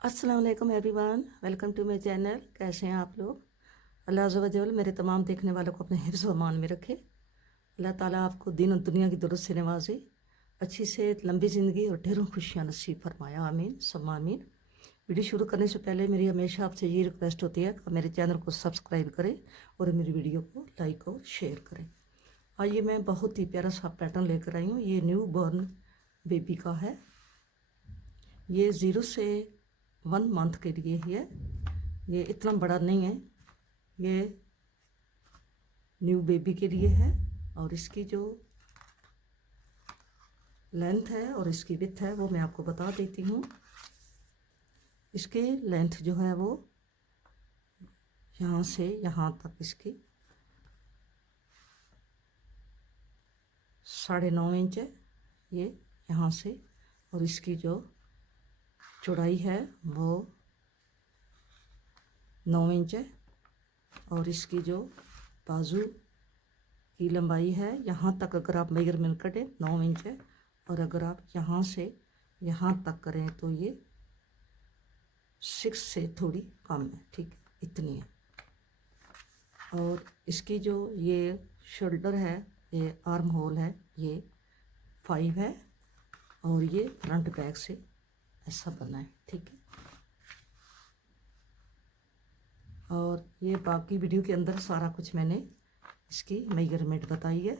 अस्सलाम वालेकुम everyone, welcome to my channel. कैसे हैं आप लोग? अल्लाह अज़्ज़ा व जल मेरे तमाम देखने वालों को अपने हिफ्ज़ व अमान में रखे। अल्लाह ताला आपको दीन और दुनिया की दौलत से नवाजे, अच्छी सेहत, लंबी ज़िंदगी और ढेरों खुशियाँ नसीब फरमाया। आमीन सुम्मा आमीन। वीडियो शुरू करने से पहले मेरी हमेशा आपसे ये रिक्वेस्ट होती है कि मेरे चैनल को सब्सक्राइब करें और मेरी वीडियो को लाइक और शेयर करें। आइए, मैं बहुत ही प्यारा सा पैटर्न लेकर आई हूँ। ये न्यू बॉर्न बेबी का है। ये 0 से 1 मंथ के लिए ही है। ये इतना बड़ा नहीं है, ये न्यू बेबी के लिए है। और इसकी जो लेंथ है और इसकी विड्थ है वो मैं आपको बता देती हूँ। इसकी लेंथ जो है वो यहाँ से यहाँ तक इसकी 9.5 इंच है, ये यहाँ से। और इसकी जो चौड़ाई है वो 9 इंच है। और इसकी जो बाजू की लंबाई है यहाँ तक अगर आप मेजरमेंट करें 9 इंच है। और अगर आप यहाँ से यहाँ तक करें तो ये 6 से थोड़ी कम है, ठीक है, इतनी है। और इसकी जो ये शोल्डर है, ये आर्म होल है, ये 5 है। और ये फ्रंट बैक से ऐसा बना है, ठीक है। और ये बाकी वीडियो के अंदर सारा कुछ मैंने इसकी मेजरमेंट बताई है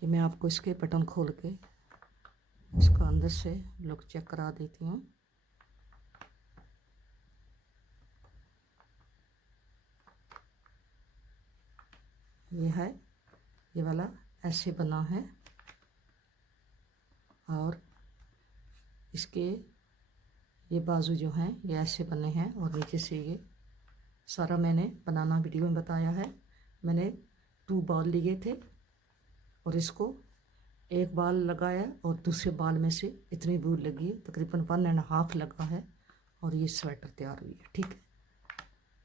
कि मैं आपको इसके बटन खोल के इसका अंदर से लुक चेक करा देती हूँ। ये है, ये वाला ऐसे बना है। और इसके ये बाजू जो हैं ये ऐसे बने हैं। और नीचे से ये सारा मैंने बनाना वीडियो में बताया है। मैंने 2 बॉल लिए थे और इसको एक बाल लगाया और दूसरे बाल में से इतनी दूर लगी है, तकरीबन 1.5 लगा है। और ये स्वेटर तैयार हुई है, ठीक है।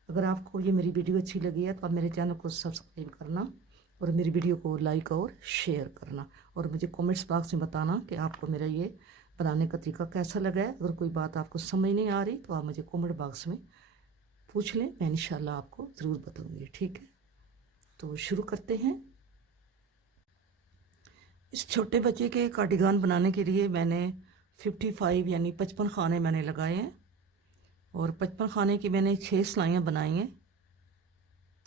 अगर आपको ये मेरी वीडियो अच्छी लगी है तो आप मेरे चैनल को सब्सक्राइब करना और मेरी वीडियो को लाइक और शेयर करना। और मुझे कमेंट्स बॉक्स में बताना कि आपको मेरा ये बनाने का तरीका कैसा लगा है। अगर कोई बात आपको समझ नहीं आ रही तो आप मुझे कमेंट बॉक्स में पूछ लें, मैं इंशाल्लाह आपको ज़रूर बताऊँगी, ठीक है। तो शुरू करते हैं। इस छोटे बच्चे के कार्डिगान बनाने के लिए मैंने 55 यानी 55 खाने मैंने लगाए हैं। और 55 खाने की मैंने 6 सिलाइयाँ बनाई हैं।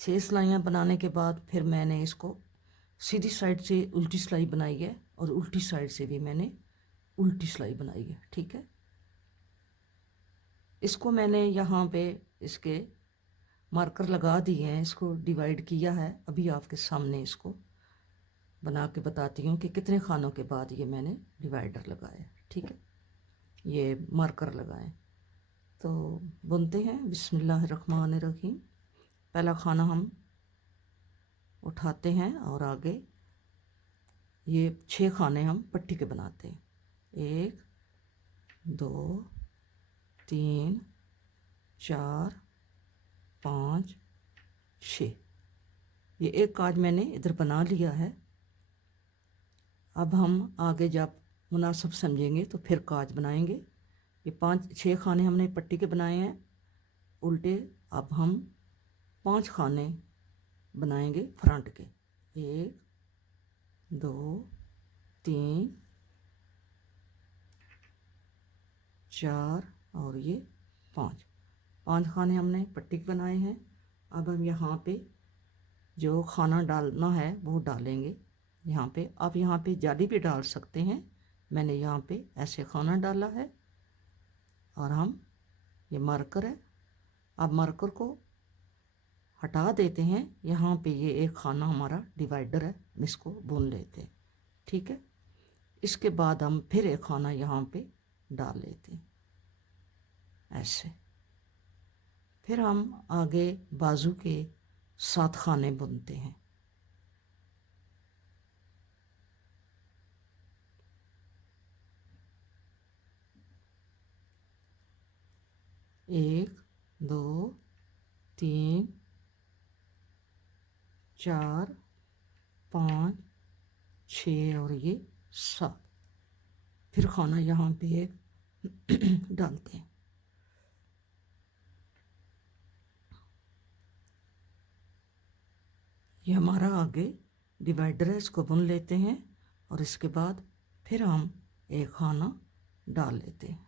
6 सिलाइयाँ बनाने के बाद फिर मैंने इसको सीधी साइड से उल्टी सिलाई बनाई है और उल्टी साइड से भी मैंने उल्टी सिलाई बनाई है, ठीक है। इसको मैंने यहाँ पे इसके मार्कर लगा दिए हैं, इसको डिवाइड किया है। अभी आपके सामने इसको बना के बताती हूँ कि कितने खानों के बाद ये मैंने डिवाइडर लगाया, ठीक है, ये मार्कर लगाए। तो बुनते हैं। बिस्मिल्लाहिर्रहमानिर्रहीम। पहला खाना हम उठाते हैं और आगे ये 6 खाने हम पट्टी के बनाते हैं। 1 2 3 4 5 6। ये एक काज मैंने इधर बना लिया है। अब हम आगे जब मुनासिब समझेंगे तो फिर काज बनाएंगे। ये 5-6 खाने हमने पट्टी के बनाए हैं उल्टे। अब हम 5 खाने बनाएंगे फ्रंट के। 1 2 3 4 और ये 5 खाने हमने पट्टी के बनाए हैं। अब हम यहाँ पे जो खाना डालना है वो डालेंगे। यहाँ पे आप यहाँ पे जाली भी डाल सकते हैं। मैंने यहाँ पे ऐसे खाना डाला है और हम ये मार्कर है। अब मार्कर को हटा देते हैं। यहाँ पे ये एक खाना हमारा डिवाइडर है, इसको बुन लेते हैं, ठीक है। इसके बाद हम फिर एक खाना यहाँ पे डाल लेते हैं ऐसे। फिर हम आगे बाजू के 7 खाने बुनते हैं। 1 2 3 4 5 6 और ये 7। फिर खाना यहाँ पे एक डालते हैं। ये हमारा आगे डिवाइडर है, इसको बुन लेते हैं और इसके बाद फिर हम एक खाना डाल लेते हैं।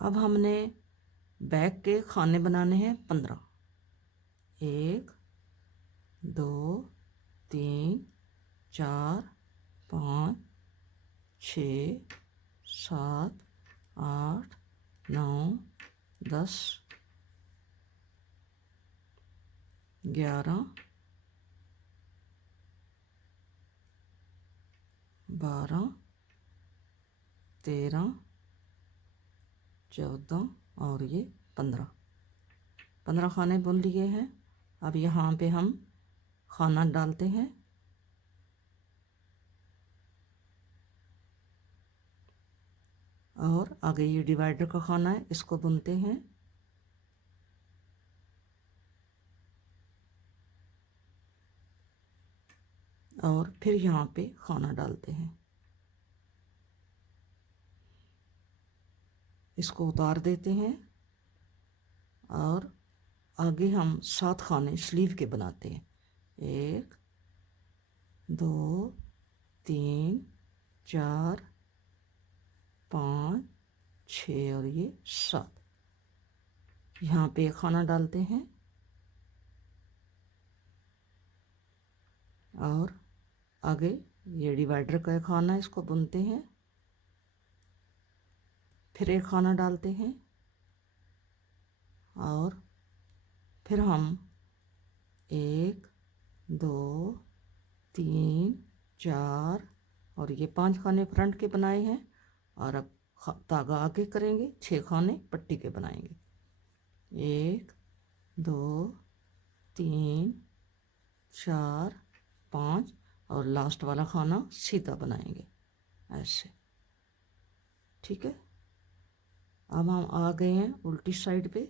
अब हमने बैग के खाने बनाने हैं 15। 1 2 3 4 5 6 7 8 9 10 11 12 13 14 और ये 15 खाने बुन लिए हैं। अब यहाँ पे हम खाना डालते हैं और आगे ये डिवाइडर का खाना है, इसको बुनते हैं। और फिर यहाँ पे खाना डालते हैं, इसको उतार देते हैं और आगे हम 7 खाने स्लीव के बनाते हैं। 1 2 3 4 5 6 और ये 7। यहाँ पे खाना डालते हैं और आगे ये डिवाइडर का खाना है, इसको बुनते हैं। फिर एक खाना डालते हैं और फिर हम 1 2 3 4 और ये 5 खाने फ्रंट के बनाए हैं और अब धागा आगे करेंगे, 6 खाने पट्टी के बनाएंगे। 1 2 3 4 5 और लास्ट वाला खाना सीधा बनाएंगे ऐसे। ठीक है, अब हम आ गए हैं उल्टी साइड पे।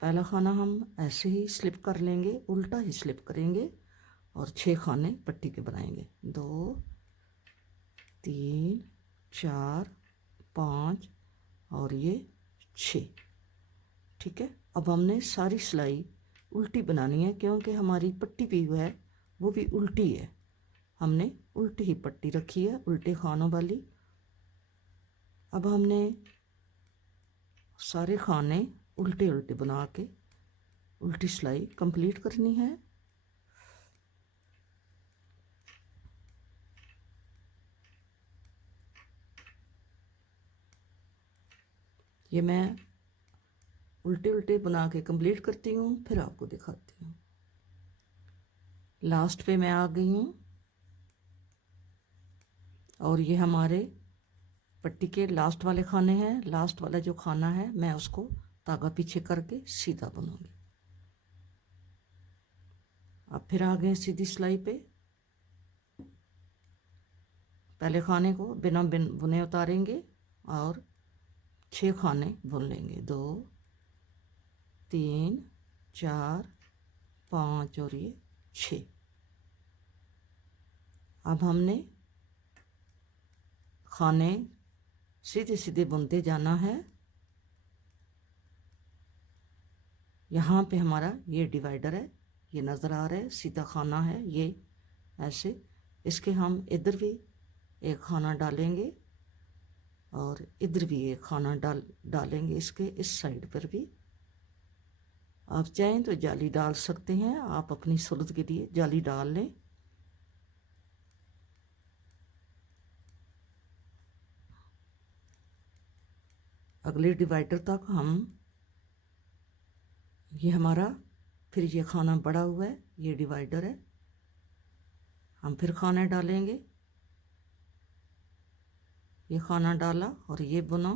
पहला खाना हम ऐसे ही स्लिप कर लेंगे, उल्टा ही स्लिप करेंगे और 6 खाने पट्टी के बनाएंगे। 2 3 4 5 और ये 6। ठीक है, अब हमने सारी सिलाई उल्टी बनानी है क्योंकि हमारी पट्टी भी है वो भी उल्टी है। हमने उल्टी ही पट्टी रखी है, उल्टे खानों वाली। अब हमने सारे खाने उल्टे उल्टे बना के उल्टी सिलाई कंप्लीट करनी है। ये मैं उल्टे उल्टे बना के कंप्लीट करती हूँ, फिर आपको दिखाती हूँ। लास्ट पे मैं आ गई हूँ और ये हमारे पट्टी के लास्ट वाले खाने हैं। लास्ट वाला जो खाना है मैं उसको धागा पीछे करके सीधा बुनूंगी। अब फिर आ गए सीधी सिलाई पे। पहले खाने को बिना बुने उतारेंगे और 6 खाने बुन लेंगे। 2 3 4 5 और ये 6। अब हमने खाने सीधे सीधे बुनते जाना है। यहाँ पे हमारा ये डिवाइडर है, ये नज़र आ रहा है, सीधा खाना है ये ऐसे। इसके हम इधर भी एक खाना डालेंगे और इधर भी एक खाना डालेंगे, इसके इस साइड पर भी। आप चाहें तो जाली डाल सकते हैं, आप अपनी सहूलत के लिए जाली डाल लें। अगले डिवाइडर तक हम ये हमारा फिर ये खाना बड़ा हुआ है, ये डिवाइडर है। हम फिर खाना डालेंगे, ये खाना डाला और ये बुना,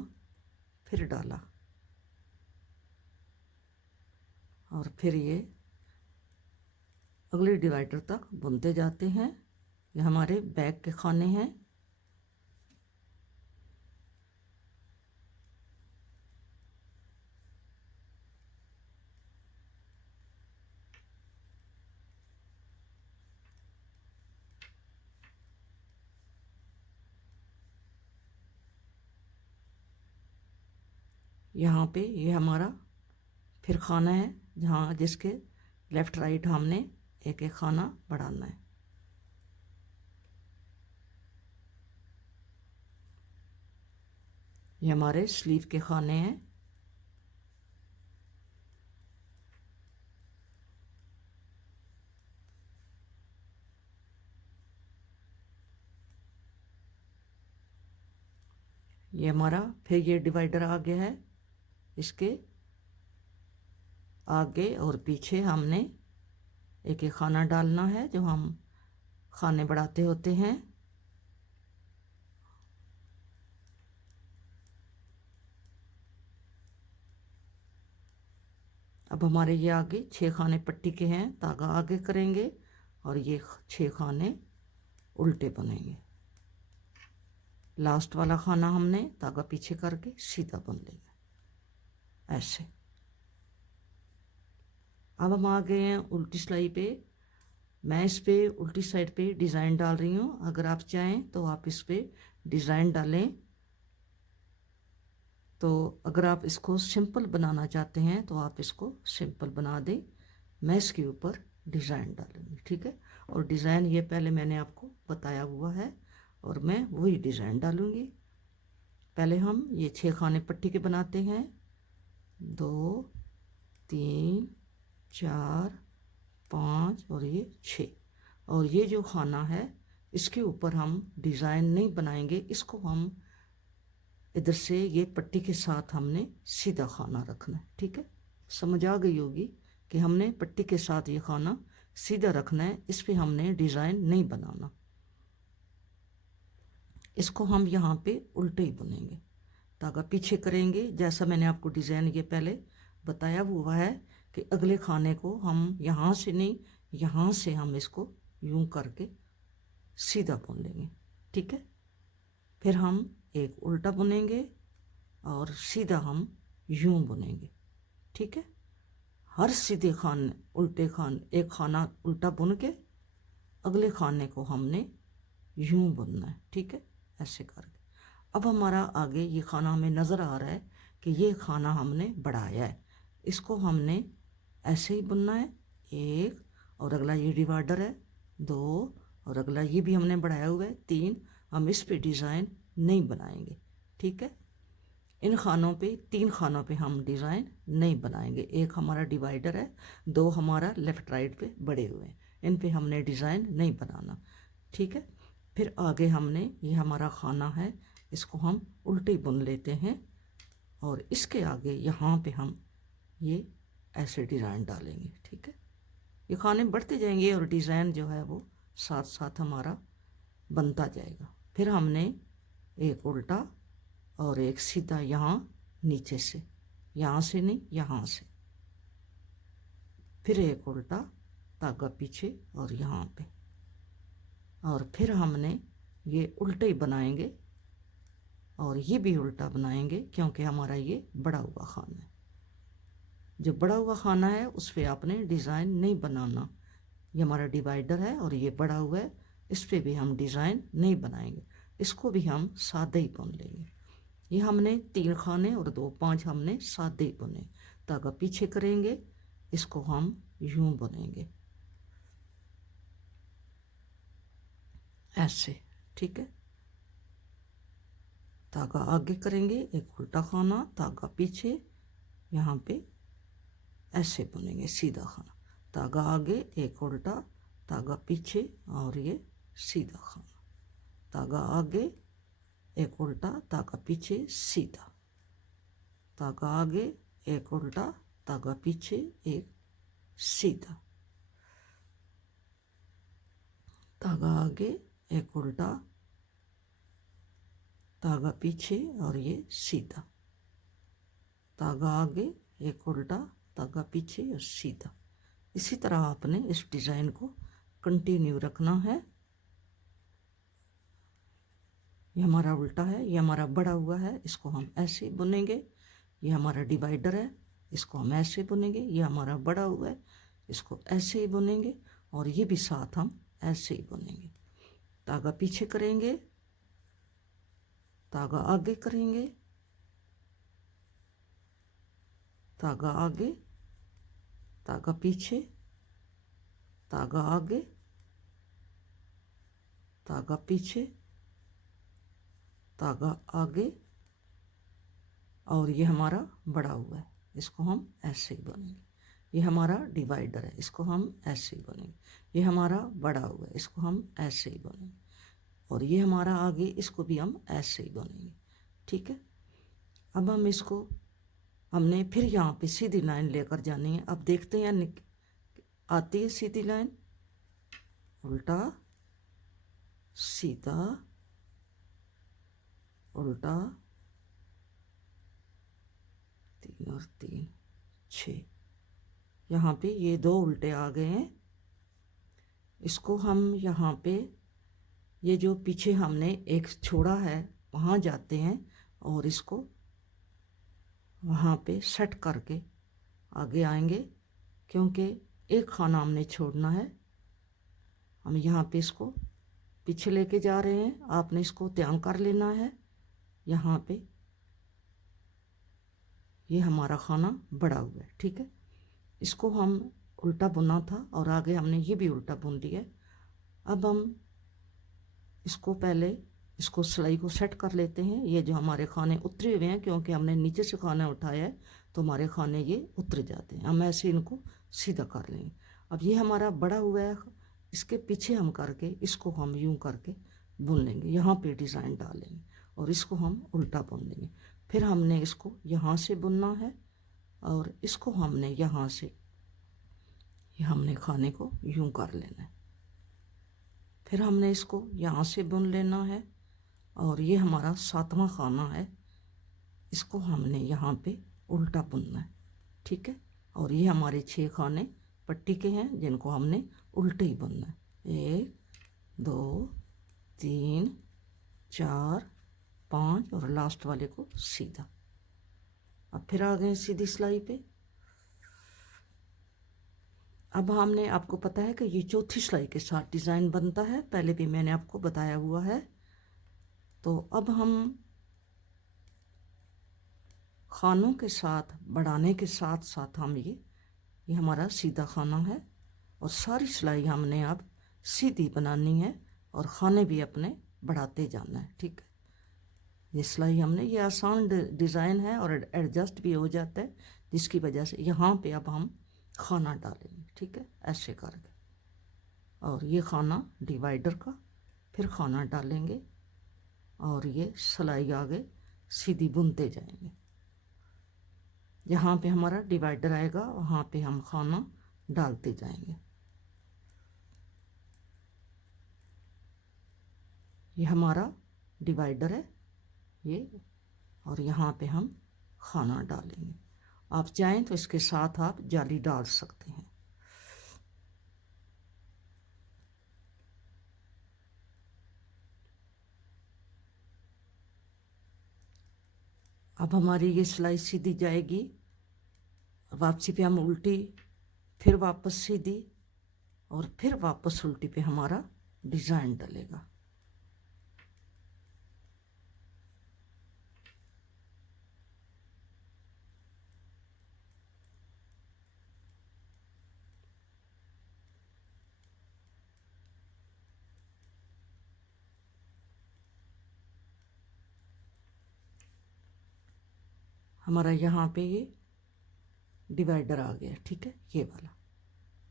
फिर डाला और फिर ये अगले डिवाइडर तक बुनते जाते हैं। ये हमारे बैग के खाने हैं। यहाँ पे ये हमारा फिर खाना है, जहाँ जिसके लेफ़्ट राइट हमने एक एक खाना बढ़ाना है। ये हमारे स्लीव के खाने हैं। ये हमारा फिर ये डिवाइडर आ गया है, इसके आगे और पीछे हमने एक एक खाना डालना है, जो हम खाने बढ़ाते होते हैं। अब हमारे ये आगे 6 खाने पट्टी के हैं, धागा आगे करेंगे और ये 6 खाने उल्टे बनेंगे। लास्ट वाला खाना हमने धागा पीछे करके सीधा बुन लेंगे ऐसे। अब हम आ गए हैं उल्टी सिलाई पे। मैं इस पे उल्टी साइड पे डिज़ाइन डाल रही हूँ। अगर आप चाहें तो आप इस पे डिज़ाइन डालें। तो अगर आप इसको सिंपल बनाना चाहते हैं तो आप इसको सिंपल बना दें। मैं इसके ऊपर डिज़ाइन डालूंगी, ठीक है। और डिज़ाइन ये पहले मैंने आपको बताया हुआ है और मैं वही डिज़ाइन डालूंगी। पहले हम ये 6 खाने पट्टी के बनाते हैं, 2 3 4 5 और ये 6। और ये जो खाना है इसके ऊपर हम डिज़ाइन नहीं बनाएंगे, इसको हम इधर से ये पट्टी के साथ हमने सीधा खाना रखना है, ठीक है। समझ आ गई होगी कि हमने पट्टी के साथ ये खाना सीधा रखना है, इस पे हमने डिज़ाइन नहीं बनाना। इसको हम यहाँ पे उल्टे ही बुनेंगे, धागा पीछे करेंगे। जैसा मैंने आपको डिज़ाइन ये पहले बताया हुआ है कि अगले खाने को हम यहाँ से नहीं, यहाँ से हम इसको यूं करके सीधा बुन लेंगे, ठीक है। फिर हम एक उल्टा बुनेंगे और सीधा हम यूं बुनेंगे, ठीक है। हर सीधे खाने उल्टे खाने एक खाना उल्टा बुन के अगले खाने को हमने यूं बुनना है, ठीक है, ऐसे करके। अब हमारा आगे ये खाना हमें नज़र आ रहा है कि ये खाना हमने बढ़ाया है, इसको हमने ऐसे ही बुनना है, 1 और अगला ये डिवाइडर है 2 और अगला ये भी हमने बढ़ाया हुआ है 3। हम इस पे डिज़ाइन नहीं बनाएंगे, ठीक है। इन खानों पे 3 खानों पे हम डिज़ाइन नहीं बनाएंगे। एक हमारा डिवाइडर है, 2 हमारा लेफ़्ट राइट पे बड़े हुए हैं, इन पे हमने डिज़ाइन नहीं बनाना, ठीक है। फिर आगे हमने ये हमारा खाना है, इसको हम उल्टे बुन लेते हैं और इसके आगे यहाँ पे हम ये ऐसे डिज़ाइन डालेंगे, ठीक है। ये खाने बढ़ते जाएंगे और डिज़ाइन जो है वो साथ साथ हमारा बनता जाएगा। फिर हमने एक उल्टा और एक सीधा यहाँ नीचे से, यहाँ से नहीं यहाँ से, फिर एक उल्टा धागा पीछे और यहाँ पे, और फिर हमने ये उल्टे ही बनाएंगे और ये भी उल्टा बनाएंगे क्योंकि हमारा ये बड़ा हुआ खाना है। जो बड़ा हुआ खाना है उस पर आपने डिज़ाइन नहीं बनाना। ये हमारा डिवाइडर है और ये बड़ा हुआ है, इस पर भी हम डिज़ाइन नहीं बनाएंगे, इसको भी हम सादे ही बुन लेंगे। ये हमने 3 खाने और 2 5 हमने सादे ही बुने। धागा पीछे करेंगे, इसको हम यूं बुनेंगे ऐसे, ठीक है। धागा आगे करेंगे, एक उल्टा खाना, धागा पीछे, यहाँ पे ऐसे बुनेंगे सीधा खाना, धागा आगे एक उल्टा, धागा पीछे और ये सीधा खाना, धागा आगे एक उल्टा, धागा पीछे सीधा, धागा आगे एक उल्टा, धागा पीछे एक सीधा, धागा आगे एक उल्टा, धागा पीछे और ये सीधा, धागा आगे एक उल्टा, धागा पीछे और सीधा। इसी तरह आपने इस डिज़ाइन को कंटिन्यू रखना है। ये हमारा उल्टा है, ये हमारा बड़ा हुआ है, इसको हम ऐसे बुनेंगे। ये हमारा डिवाइडर है, इसको हम ऐसे बुनेंगे। ये हमारा बड़ा हुआ है, इसको ऐसे ही बुनेंगे और ये भी साथ हम ऐसे ही बुनेंगे। धागा पीछे करेंगे, धागा आगे करेंगे, धागा आगे, धागा पीछे, धागा आगे, धागा पीछे, धागा आगे, और ये हमारा बड़ा हुआ है, इसको हम ऐसे ही बुनेंगे। ये हमारा डिवाइडर है, इसको हम ऐसे ही बुनेंगे। ये हमारा बड़ा हुआ है, इसको हम ऐसे ही बुनेंगे। और ये हमारा आगे, इसको भी हम ऐसे ही बुनेंगे। ठीक है, अब हम इसको, हमने फिर यहाँ पे सीधी लाइन लेकर जानी है। अब देखते हैं आती है सीधी लाइन, उल्टा सीधा उल्टा, 3 और 3 6। यहाँ पे ये 2 उल्टे आ गए हैं। इसको हम यहाँ पे, ये जो पीछे हमने एक छोड़ा है वहाँ जाते हैं और इसको वहाँ पे सेट करके आगे आएंगे, क्योंकि एक खाना हमने छोड़ना है। हम यहाँ पे इसको पीछे लेके जा रहे हैं, आपने इसको ध्यान कर लेना है। यहाँ पे ये हमारा खाना बड़ा हुआ है। ठीक है, इसको हम उल्टा बुना था और आगे हमने ये भी उल्टा बुन दिया। अब हम इसको पहले इसको सिलाई को सेट कर लेते हैं। ये जो हमारे खाने उतरे हुए हैं, क्योंकि हमने नीचे से खाना उठाया है तो हमारे खाने ये उतर जाते हैं। हम ऐसे इनको सीधा कर लेंगे। अब ये हमारा बड़ा हुआ है, इसके पीछे हम करके इसको हम यूं करके बुन लेंगे। यहाँ पे डिज़ाइन डालेंगे और इसको हम उल्टा बुन देंगे। फिर हमने इसको यहाँ से बुनना है और इसको हमने यहाँ से, ये हमने खाने को यूं कर लेना है। फिर हमने इसको यहाँ से बुन लेना है और ये हमारा 7वां खाना है, इसको हमने यहाँ पे उल्टा बुनना है। ठीक है, और ये हमारे 6 खाने पट्टी के हैं जिनको हमने उल्टे ही बुनना है। 1 2 3 4 5 और लास्ट वाले को सीधा। अब फिर आ गए सीधी सिलाई पे। अब हमने, आपको पता है कि ये चौथी सिलाई के साथ डिज़ाइन बनता है, पहले भी मैंने आपको बताया हुआ है। तो अब हम खानों के साथ बढ़ाने के साथ साथ हम ये हमारा सीधा खाना है और सारी सिलाई हमने अब सीधी बनानी है और खाने भी अपने बढ़ाते जाना है। ठीक है, ये सिलाई हमने, ये आसान डिज़ाइन है और एडजस्ट भी हो जाता है, जिसकी वजह से यहाँ पे अब हम खाना डालेंगे। ठीक है, ऐसे करके, और ये खाना डिवाइडर का, फिर खाना डालेंगे और ये सिलाई आगे सीधी बुनते जाएंगे। जहाँ पे हमारा डिवाइडर आएगा वहाँ पे हम खाना डालते जाएंगे। ये हमारा डिवाइडर है ये, और यहाँ पे हम खाना डालेंगे। आप चाहें तो इसके साथ आप जाली डाल सकते हैं। अब हमारी ये सिलाई सीधी जाएगी, वापसी पे हम उल्टी, फिर वापस सीधी और फिर वापस उल्टी पे हमारा डिज़ाइन डलेगा। हमारा यहाँ पे ये डिवाइडर आ गया। ठीक है, ये वाला,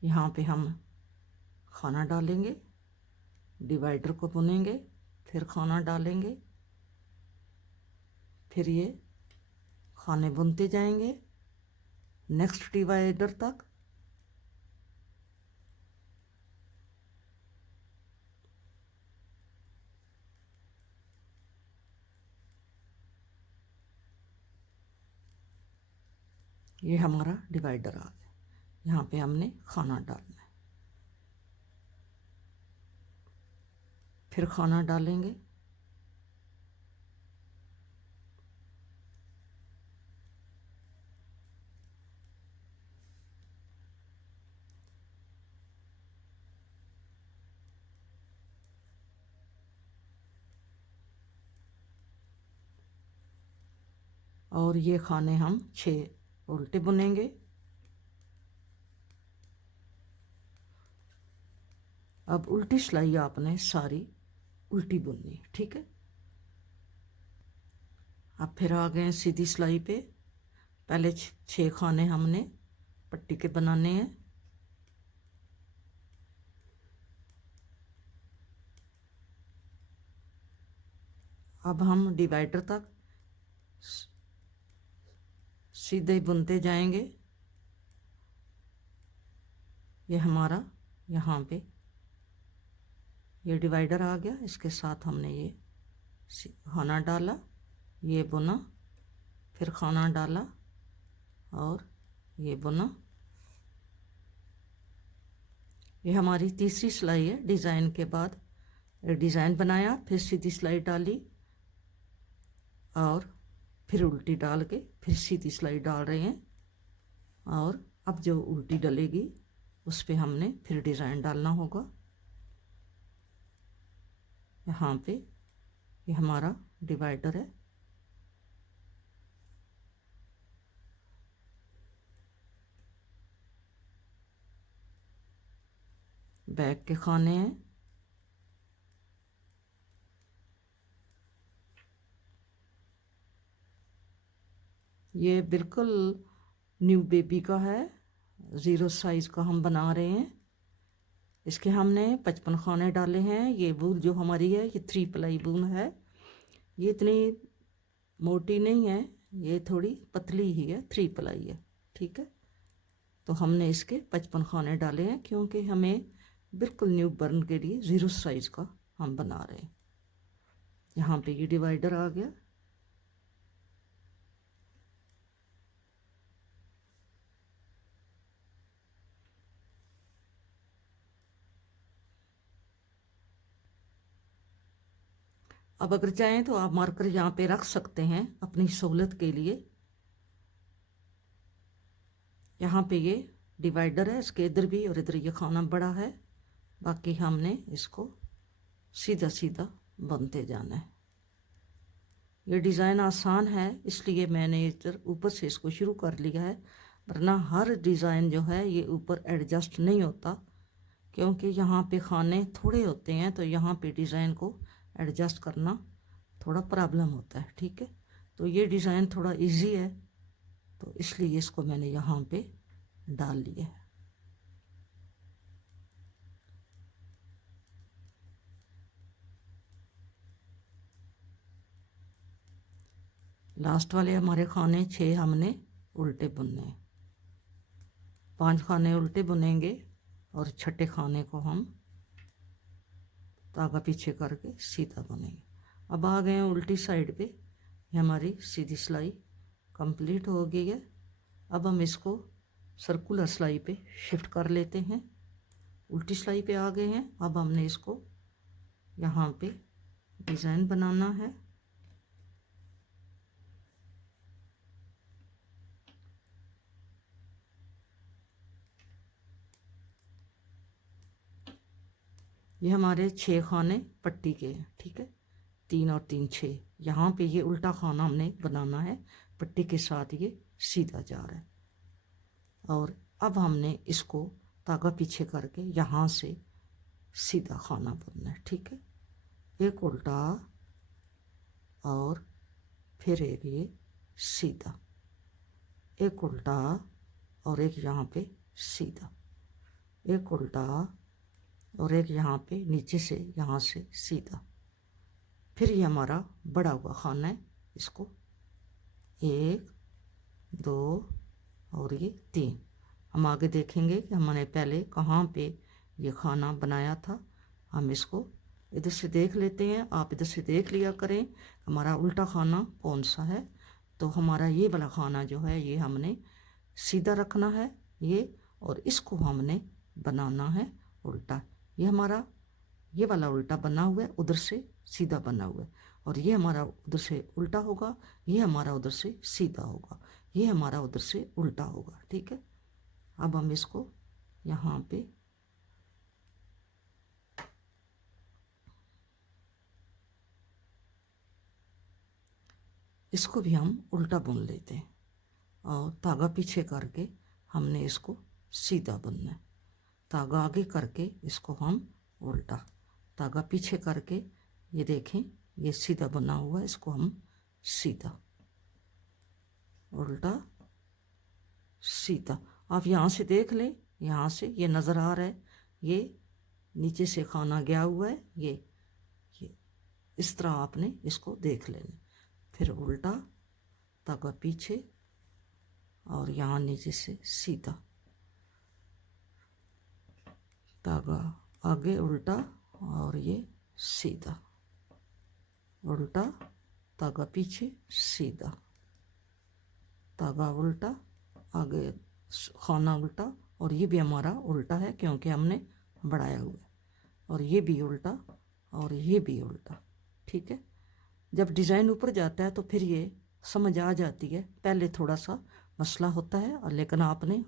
यहाँ पे हम खाना डालेंगे, डिवाइडर को बुनेंगे, फिर खाना डालेंगे, फिर ये खाने बुनते जाएंगे नेक्स्ट डिवाइडर तक। ये हमारा डिवाइडर आ गया, यहाँ पे हमने खाना डालना है, फिर खाना डालेंगे, और ये खाने हम 6 उल्टे बुनेंगे। अब उल्टी सिलाई आपने सारी उल्टी बुननी, ठीक है। अब फिर आ गए सीधी सिलाई पे। पहले 6 खाने हमने पट्टी के बनाने हैं। अब हम डिवाइडर तक सीधे बुनते जाएंगे। ये हमारा यहाँ पे ये डिवाइडर आ गया, इसके साथ हमने ये खाना डाला, ये बुना, फिर खाना डाला और ये बुना। ये हमारी तीसरी सिलाई है डिज़ाइन के बाद। डिज़ाइन बनाया, फिर सीधी सिलाई डाली और फिर उल्टी डाल के फिर सीधी सिलाई डाल रहे हैं। और अब जो उल्टी डलेगी उस पे हमने फिर डिज़ाइन डालना होगा। यहाँ पे ये हमारा डिवाइडर है। बैक के खाने हैं। ये बिल्कुल न्यू बेबी का है, 0 साइज़ का हम बना रहे हैं। इसके हमने 55 खाने डाले हैं। ये वूल जो हमारी है ये 3 प्लाई वूल है। ये इतनी मोटी नहीं है, ये थोड़ी पतली ही है, 3 प्लाई है, ठीक है। तो हमने इसके 55 खाने डाले हैं क्योंकि हमें बिल्कुल न्यू बर्न के लिए 0 साइज़ का हम बना रहे हैं। यहाँ पे ये डिवाइडर आ गया। अब अगर चाहें तो आप मार्कर यहाँ पे रख सकते हैं अपनी सहूलत के लिए। यहाँ पे ये डिवाइडर है, इसके इधर भी और इधर ये खाना बड़ा है। बाकी हमने इसको सीधा सीधा बुनते जाना है। ये डिज़ाइन आसान है इसलिए मैंने इधर ऊपर से इसको शुरू कर लिया है, वरना हर डिज़ाइन जो है ये ऊपर एडजस्ट नहीं होता क्योंकि यहाँ पे खाने थोड़े होते हैं, तो यहाँ पे डिज़ाइन को एडजस्ट करना थोड़ा प्रॉब्लम होता है, ठीक है। तो ये डिज़ाइन थोड़ा इजी है तो इसलिए इसको मैंने यहाँ पे डाल लिया है। लास्ट वाले हमारे खाने 6 हमने उल्टे बुनने हैं। 5 खाने उल्टे बुनेंगे और छठे खाने को हम धागा पीछे करके सीधा बुनेंगे। अब आ गए हैं उल्टी साइड पे। ये हमारी सीधी सिलाई कंप्लीट हो गई है। अब हम इसको सर्कुलर सिलाई पे शिफ्ट कर लेते हैं। उल्टी सिलाई पे आ गए हैं। अब हमने इसको यहाँ पे डिज़ाइन बनाना है। ये हमारे 6 खाने पट्टी के हैं, ठीक है। 3 और 3 6। यहाँ पे ये उल्टा खाना हमने बनाना है, पट्टी के साथ ये सीधा जा रहा है। और अब हमने इसको धागा पीछे करके यहाँ से सीधा खाना बुनना है, ठीक है। एक उल्टा और फिर एक ये सीधा, एक उल्टा और एक यहाँ पे सीधा, एक उल्टा और एक यहाँ पे नीचे से यहाँ से सीधा। फिर ये हमारा बड़ा हुआ खाना है, इसको 1 2 और ये 3। हम आगे देखेंगे कि हमने पहले कहाँ पे ये खाना बनाया था। हम इसको इधर से देख लेते हैं, आप इधर से देख लिया करें हमारा उल्टा खाना कौन सा है। तो हमारा ये वाला खाना जो है ये हमने सीधा रखना है ये, और इसको हमने बनाना है उल्टा। ये हमारा ये वाला उल्टा बना हुआ है, उधर से सीधा बना हुआ है, और ये हमारा उधर से उल्टा होगा, ये हमारा उधर से सीधा होगा, ये हमारा उधर से उल्टा होगा, ठीक है। अब हम इसको यहाँ पे इसको भी हम उल्टा बुन लेते हैं। और धागा पीछे करके हमने इसको सीधा बुनना है। धागा आगे करके इसको हम उल्टा, धागा पीछे करके, ये देखें ये सीधा बना हुआ है, इसको हम सीधा, उल्टा सीधा। आप यहाँ से देख लें, यहाँ से ये नज़र आ रहा है, ये नीचे से खाना गया हुआ है, ये इस तरह आपने इसको देख लेना। फिर उल्टा, धागा पीछे और यहाँ नीचे से सीधा, धागा आगे उल्टा और ये सीधा, उल्टा, धागा पीछे सीधा, धागा उल्टा, आगे खाना उल्टा, और ये भी हमारा उल्टा है क्योंकि हमने बढ़ाया हुआ है, और ये भी उल्टा और ये भी उल्टा। ठीक है, जब डिज़ाइन ऊपर जाता है तो फिर ये समझ आ जाती है, पहले थोड़ा सा मसला होता है और लेकिन आपने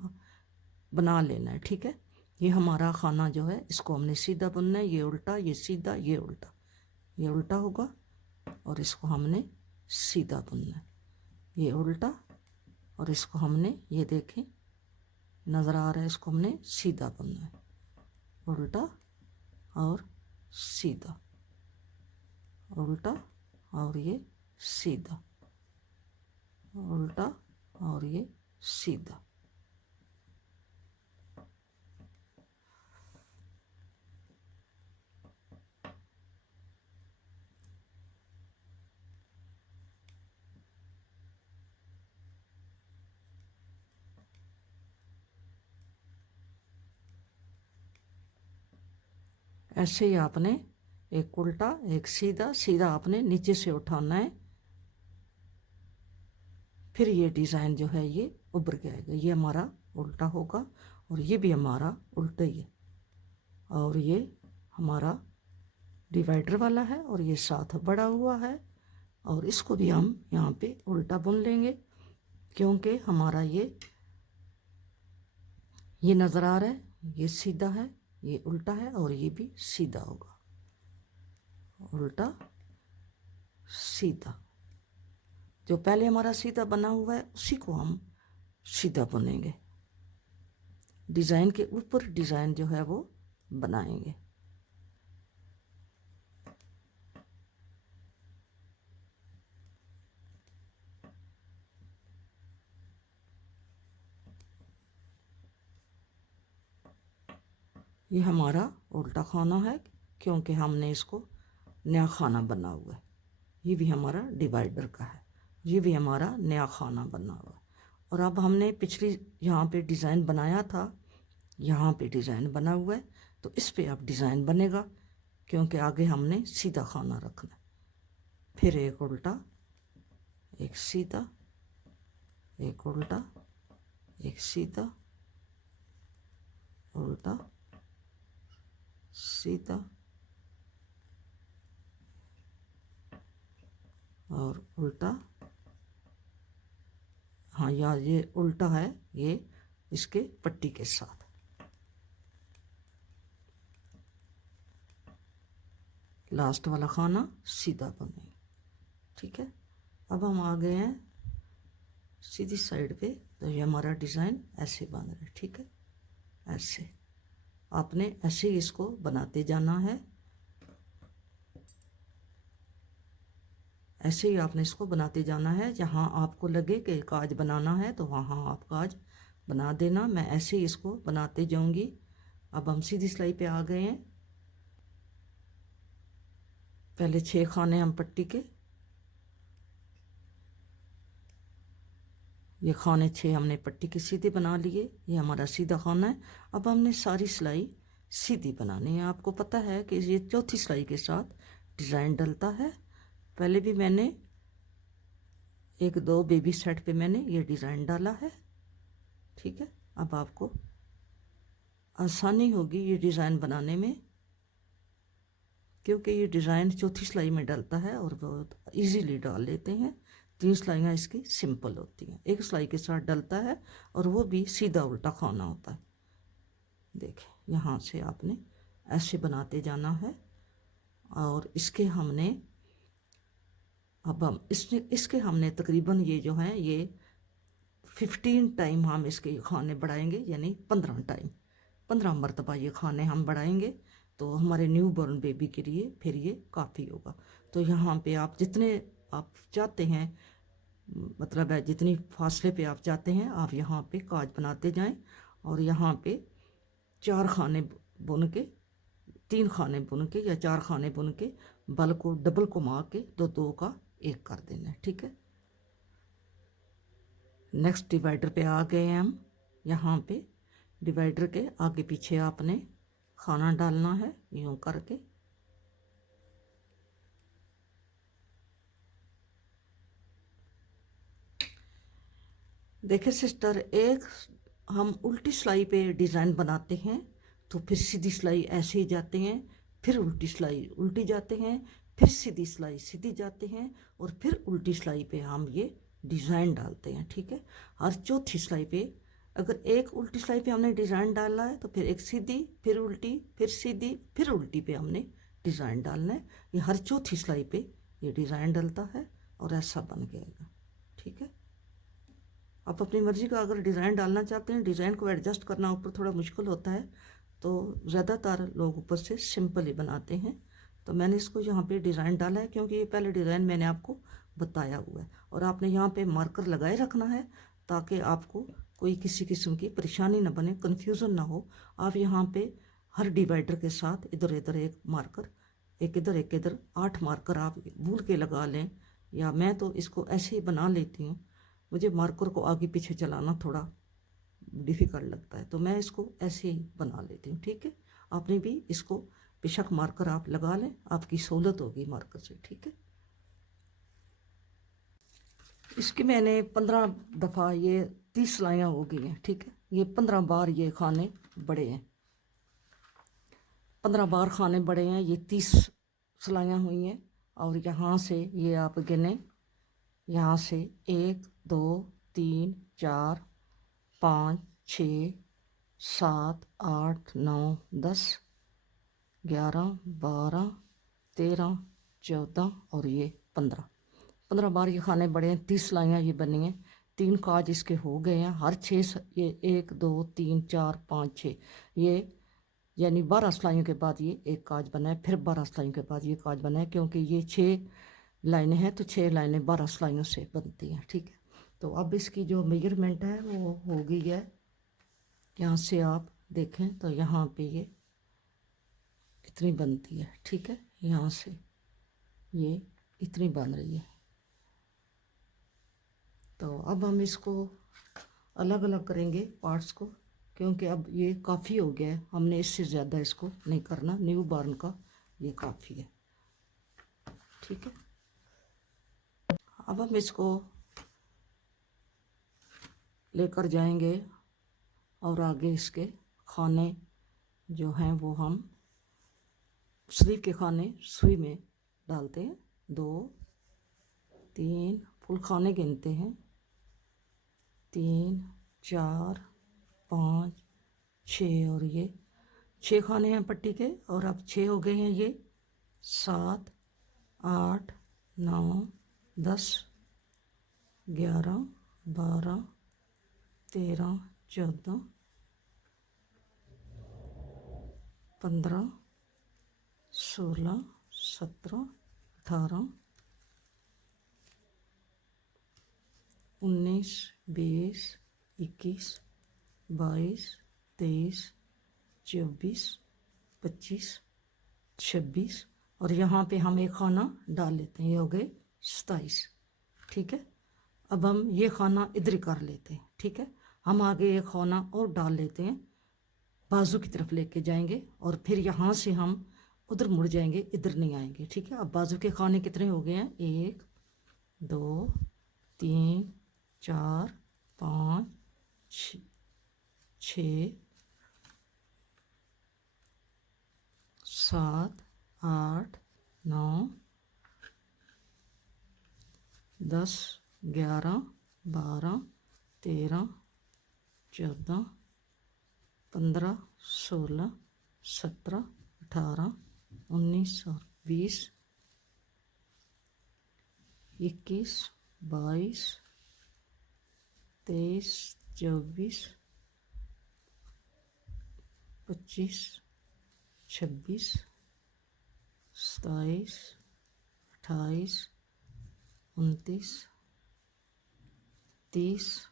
बना लेना है। ठीक है, ये हमारा खाना जो है इसको हमने सीधा बुनना है, ये उल्टा, ये सीधा, ये उल्टा, ये उल्टा होगा और इसको हमने सीधा बुनना है, ये उल्टा, और इसको हमने, ये देखें नज़र आ रहा है, इसको हमने सीधा बुनना है, उल्टा और सीधा, उल्टा और ये सीधा, उल्टा और ये सीधा। ऐसे ही आपने एक उल्टा एक सीधा, सीधा आपने नीचे से उठाना है, फिर ये डिज़ाइन जो है ये उभर के आएगा, ये हमारा उल्टा होगा और ये भी हमारा उल्टा ही है, और ये हमारा डिवाइडर वाला है और ये साथ बड़ा हुआ है, और इसको भी हम यहाँ पे उल्टा बुन लेंगे क्योंकि हमारा ये नज़र आ रहा है, ये सीधा है, ये उल्टा है और ये भी सीधा होगा, उल्टा सीधा। जो पहले हमारा सीधा बना हुआ है उसी को हम सीधा बुनेंगे, डिज़ाइन के ऊपर डिज़ाइन जो है वो बनाएंगे। ये हमारा उल्टा खाना है क्योंकि हमने इसको नया खाना बना हुआ है, ये भी हमारा डिवाइडर का है, ये भी हमारा नया खाना बना हुआ है। और अब हमने पिछली यहाँ पे डिज़ाइन बनाया था, यहाँ पे डिज़ाइन बना हुआ है, तो इस पे अब डिज़ाइन बनेगा क्योंकि आगे हमने सीधा खाना रखना है। फिर एक उल्टा, एक सीधा, एक उल्टा, एक सीधा, उल्टा सीधा और उल्टा। हाँ, या ये उल्टा है, ये इसके पट्टी के साथ। लास्ट वाला खाना सीधा बनेगा। ठीक है, अब हम आ गए हैं सीधी साइड पे, तो ये हमारा डिज़ाइन ऐसे बन रहा है। ठीक है, ऐसे आपने ऐसे ही इसको बनाते जाना है, ऐसे ही आपने इसको बनाते जाना है। जहाँ आपको लगे कि काज बनाना है तो वहाँ आप काज बना देना। मैं ऐसे ही इसको बनाते जाऊंगी। अब हम सीधी सिलाई पे आ गए हैं। पहले 6 खाने हम पट्टी के, ये खाने 6 हमने पट्टी के सीधे बना लिए, ये हमारा सीधा खाना है। अब हमने सारी सिलाई सीधी बनानी है। आपको पता है कि ये चौथी सिलाई के साथ डिज़ाइन डलता है। पहले भी मैंने 1-2 बेबी सेट पे मैंने ये डिज़ाइन डाला है। ठीक है, अब आपको आसानी होगी ये डिज़ाइन बनाने में क्योंकि ये डिज़ाइन चौथी सिलाई में डलता है और बहुत इजीली डाल लेते हैं। 3 सिलाइयाँ इसकी सिंपल होती हैं, एक सिलाई के साथ डलता है और वो भी सीधा उल्टा खाना होता है। देखिए, यहाँ से आपने ऐसे बनाते जाना है और इसके हमने अब हम इसके हमने तकरीबन ये जो है ये 15 टाइम हम इसके खाने बढ़ाएंगे, यानी 15 टाइम, 15 मरतबा ये खाने हम बढ़ाएंगे तो हमारे न्यू बॉर्न बेबी के लिए फिर ये काफ़ी होगा। तो यहाँ पे आप जितने आप चाहते हैं, मतलब है जितनी फासले पे आप चाहते हैं, आप यहाँ पे काज बनाते जाएं और यहाँ पे 4 खाने बुन के, 3 खाने बुन के या 4 खाने बुन के बल को डबल घुमा के 2 का 1 कर देना है। ठीक है, नेक्स्ट डिवाइडर पे आ गए हैं हम। यहाँ पे डिवाइडर के आगे पीछे आपने खाना डालना है यूँ करके। देखिए सिस्टर, एक हम उल्टी सिलाई पे डिज़ाइन बनाते हैं तो फिर सीधी सिलाई ऐसे ही जाते हैं, फिर उल्टी सिलाई उल्टी जाते हैं, फिर सीधी सिलाई सीधी जाते हैं और फिर उल्टी सिलाई पे हम ये डिज़ाइन डालते हैं। ठीक है, और चौथी सिलाई पे अगर एक उल्टी सिलाई पे हमने डिज़ाइन डाला है तो फिर एक सीधी, फिर उल्टी, फिर सीधी, फिर उल्टी पे हमने डिज़ाइन डालना है। ये हर चौथी सिलाई पे ये डिज़ाइन डलता है और ऐसा बन गएगा। ठीक है, आप अपनी मर्ज़ी का अगर डिज़ाइन डालना चाहते हैं, डिज़ाइन को एडजस्ट करना ऊपर थोड़ा मुश्किल होता है, तो ज़्यादातर लोग ऊपर से सिंपल ही बनाते हैं। तो मैंने इसको यहाँ पे डिज़ाइन डाला है क्योंकि ये पहले डिज़ाइन मैंने आपको बताया हुआ है। और आपने यहाँ पे मार्कर लगाए रखना है ताकि आपको कोई किसी किस्म की परेशानी ना बने, कन्फ्यूज़न ना हो। आप यहाँ पे हर डिवाइडर के साथ इधर इधर एक मार्कर, एक इधर 8 मार्कर आप भूल के लगा लें, या मैं तो इसको ऐसे ही बना लेती हूँ। मुझे मार्कर को आगे पीछे चलाना थोड़ा डिफ़िकल्ट लगता है, तो मैं इसको ऐसे ही बना लेती हूँ। ठीक है, आपने भी इसको बेशक मार्कर आप लगा लें, आपकी सहूलत होगी मार्कर से। ठीक है, इसकी मैंने 15 दफ़ा ये 30 सिलाइयाँ हो गई हैं। ठीक है, ये 15 बार ये खाने बड़े हैं, 15 बार खाने बड़े हैं, ये 30 सिलाइयाँ हुई हैं। और यहाँ से ये आप गिने, यहाँ से 1 2 3 4 5 6 7 8 9 10 11 12 13 14 और ये 15 बार ये खाने बड़े हैं। 30 सिलाइयाँ ये बनी हैं, 3 काज इसके हो गए हैं। हर 6 ये 1 2 3 4 5 6 ये यानी 12 सिलाइयों के बाद ये एक काज बना है, फिर 12 सिलाइयों के बाद ये काज बना है, क्योंकि ये 6 लाइनें हैं तो 6 लाइनें 12 सिलाइयों से बनती हैं। ठीक है, तो अब इसकी जो मेजरमेंट है वो हो गई है। यहाँ से आप देखें तो यहाँ पे ये इतनी बनती है। ठीक है, यहाँ से ये इतनी बन रही है। तो अब हम इसको अलग अलग करेंगे पार्ट्स को, क्योंकि अब ये काफ़ी हो गया है, हमने इससे ज़्यादा इसको नहीं करना। न्यू बॉर्न का ये काफ़ी है। ठीक है, अब हम इसको लेकर जाएंगे और आगे इसके खाने जो हैं वो हम स्लीव के खाने सुई में डालते हैं। 2 3 फुल खाने गिनते हैं, 3 4 5 6 और ये 6 खाने हैं पट्टी के, और अब 6 हो गए हैं। ये 7 8 9 10 11 12 13 14 15 16 17 18 19 20 21 22 23 24 25 26 और यहाँ पे हम एक खाना डाल लेते हैं, ये हो गए 27। ठीक है, अब हम ये खाना इधर ही कर लेते हैं। ठीक है, हम आगे एक खाना और डाल लेते हैं, बाजू की तरफ लेके जाएंगे और फिर यहाँ से हम उधर मुड़ जाएंगे, इधर नहीं आएंगे। ठीक है, अब बाजू के खाने कितने हो गए हैं? 1 2 3 4 5 6 7 8 9 10 11 12 13 14 15 16 17 18 19 और 20 21 22 23, 24, 25, 26, 27, 28, 29, 30,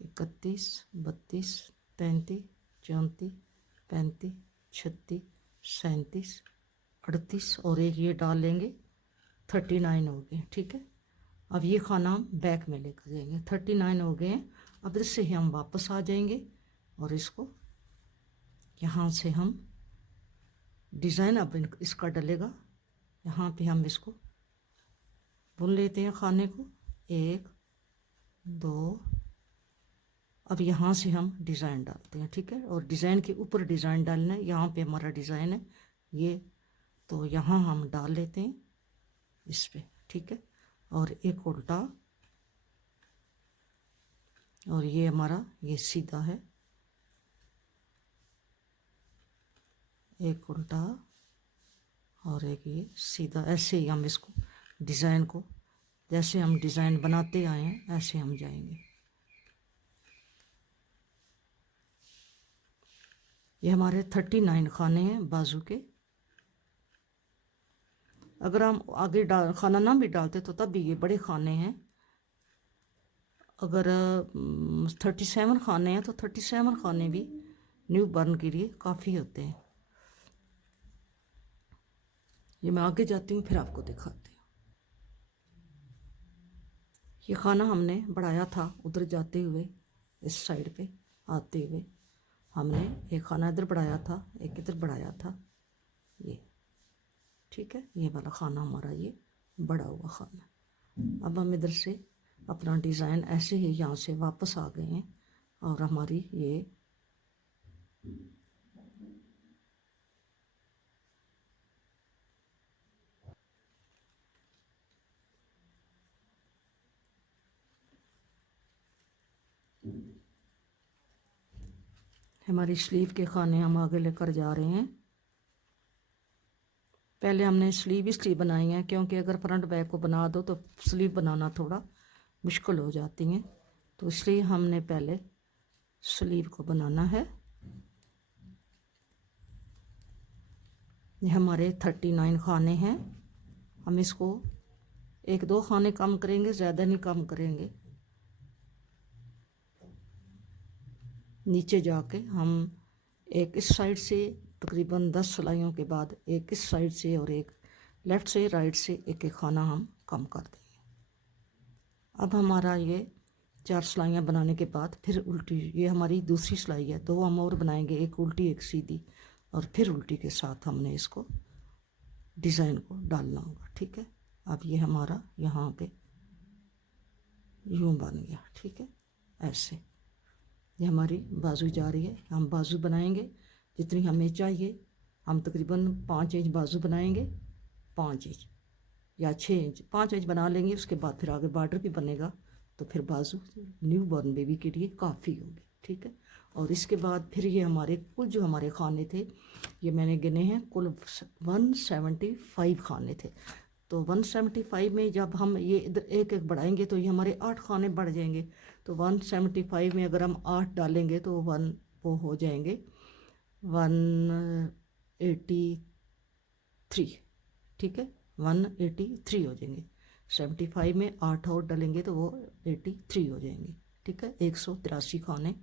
31, 32, 33, 34, 35, 36, 37, 38 और एक ये डाल लेंगे, 39 हो गए। ठीक है, अब ये खाना हम बैक में लेकर जाएंगे। 39 हो गए हैं। अब इससे ही हम वापस आ जाएंगे और इसको यहाँ से हम डिज़ाइन अब इसका डलेगा। यहाँ पे हम इसको बुन लेते हैं खाने को, 1 2। अब यहाँ से हम डिज़ाइन डालते हैं। ठीक है, और डिज़ाइन के ऊपर डिज़ाइन डालना है। यहाँ पे हमारा डिज़ाइन है ये, तो यहाँ हम डाल लेते हैं इस पे। ठीक है, और एक उल्टा, और ये हमारा ये सीधा है, एक उल्टा और एक ये सीधा। ऐसे ही हम इसको डिज़ाइन को, जैसे हम डिज़ाइन बनाते आए हैं ऐसे हम जाएंगे। ये हमारे 39 खाने हैं बाजू के। अगर हम आगे खाना ना भी डालते तो तब भी ये बड़े खाने हैं। अगर 37 खाने हैं तो 37 खाने भी न्यू बर्न के लिए काफ़ी होते हैं। ये मैं आगे जाती हूँ फिर आपको दिखाती हूँ। ये खाना हमने बढ़ाया था उधर जाते हुए, इस साइड पे आते हुए हमने एक खाना इधर बढ़ाया था, एक इधर बढ़ाया था ये। ठीक है, ये वाला खाना हमारा ये बड़ा हुआ खाना। अब हम इधर से अपना डिज़ाइन ऐसे ही यहाँ से वापस आ गए हैं और हमारी ये हमारी स्लीव के खाने हम आगे लेकर जा रहे हैं। पहले हमने स्लीव इसलिए बनाई है क्योंकि अगर फ्रंट बैक को बना दो तो स्लीव बनाना थोड़ा मुश्किल हो जाती हैं, तो इसलिए हमने पहले स्लीव को बनाना है। ये हमारे 39 खाने हैं। हम इसको 1-2 खाने कम करेंगे, ज़्यादा नहीं कम करेंगे। नीचे जाके हम एक इस साइड से तकरीबन 10 सिलाइयों के बाद एक इस साइड से और एक लेफ़्ट से राइट से एक एक खाना हम कम कर देंगे। अब हमारा ये 4 सिलाइयाँ बनाने के बाद फिर उल्टी, ये हमारी दूसरी सिलाई है। 2 हम और बनाएंगे, एक उल्टी एक सीधी, और फिर उल्टी के साथ हमने इसको डिज़ाइन को डालना होगा। ठीक है, अब ये हमारा यहाँ पे यूँ बन गया। ठीक है, ऐसे ये हमारी बाजू जा रही है। हम बाजू बनाएंगे जितनी हमें चाहिए। हम तकरीबन 5 इंच बाजू बनाएंगे, 5 इंच या 6 इंच, 5 इंच बना लेंगे। उसके बाद फिर आगे बॉर्डर भी बनेगा, तो फिर बाजू न्यू बॉर्न बेबी के लिए काफ़ी होगी। ठीक है, और इसके बाद फिर ये हमारे कुल जो हमारे खाने थे, ये मैंने गिने हैं, कुल 175 खाने थे। तो 175 में जब हम ये इधर एक एक बढ़ाएंगे तो ये हमारे 8 खाने बढ़ जाएंगे। तो 175 में अगर हम 8 डालेंगे तो वो हो जाएंगे 183। ठीक है, 183 हो जाएंगे। 75 में 8 और डालेंगे तो वो 83 हो जाएंगे। ठीक है, 183 खाने,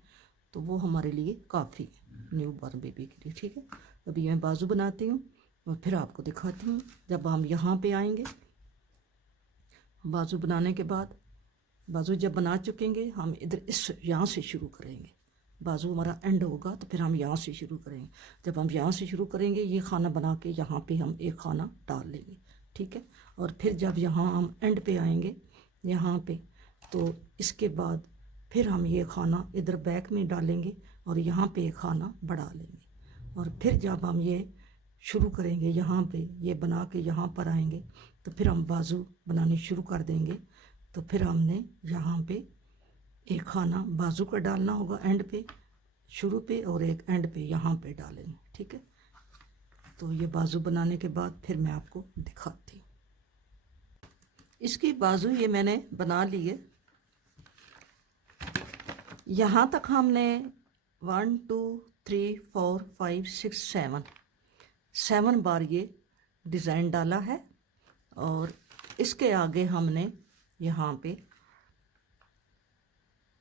तो वो हमारे लिए काफ़ी है न्यू बॉर्न बेबी के लिए। ठीक है, अभी मैं बाजू बनाती हूँ और फिर आपको दिखाती हूँ। जब हम यहाँ पे आएंगे, बाजू बनाने के बाद, बाजू जब बना चुकेंगे हम इधर इस यहाँ से शुरू करेंगे। बाजू हमारा एंड होगा तो फिर हम यहाँ से शुरू करेंगे। जब हम यहाँ से शुरू करेंगे, ये खाना बना के यहाँ पे हम एक खाना डाल लेंगे। ठीक है, और फिर जब यहाँ हम एंड पे आएंगे यहाँ पे, तो इसके बाद फिर हम ये खाना इधर बैक में डालेंगे और यहाँ पे एक खाना बढ़ा लेंगे। और फिर जब हम ये शुरू करेंगे यहाँ पे, ये बना के यहाँ पर आएंगे, तो फिर हम बाजू बनानी शुरू कर देंगे। तो फिर हमने यहाँ पे एक खाना बाजू का डालना होगा एंड पे, शुरू पे, और एक एंड पे यहाँ पे डालेंगे। ठीक है, तो ये बाजू बनाने के बाद फिर मैं आपको दिखाती हूँ। इसकी बाजू ये मैंने बना ली है। यहाँ तक हमने 1 2 3 4 5 6 7 बार ये डिज़ाइन डाला है। और इसके आगे हमने यहाँ पे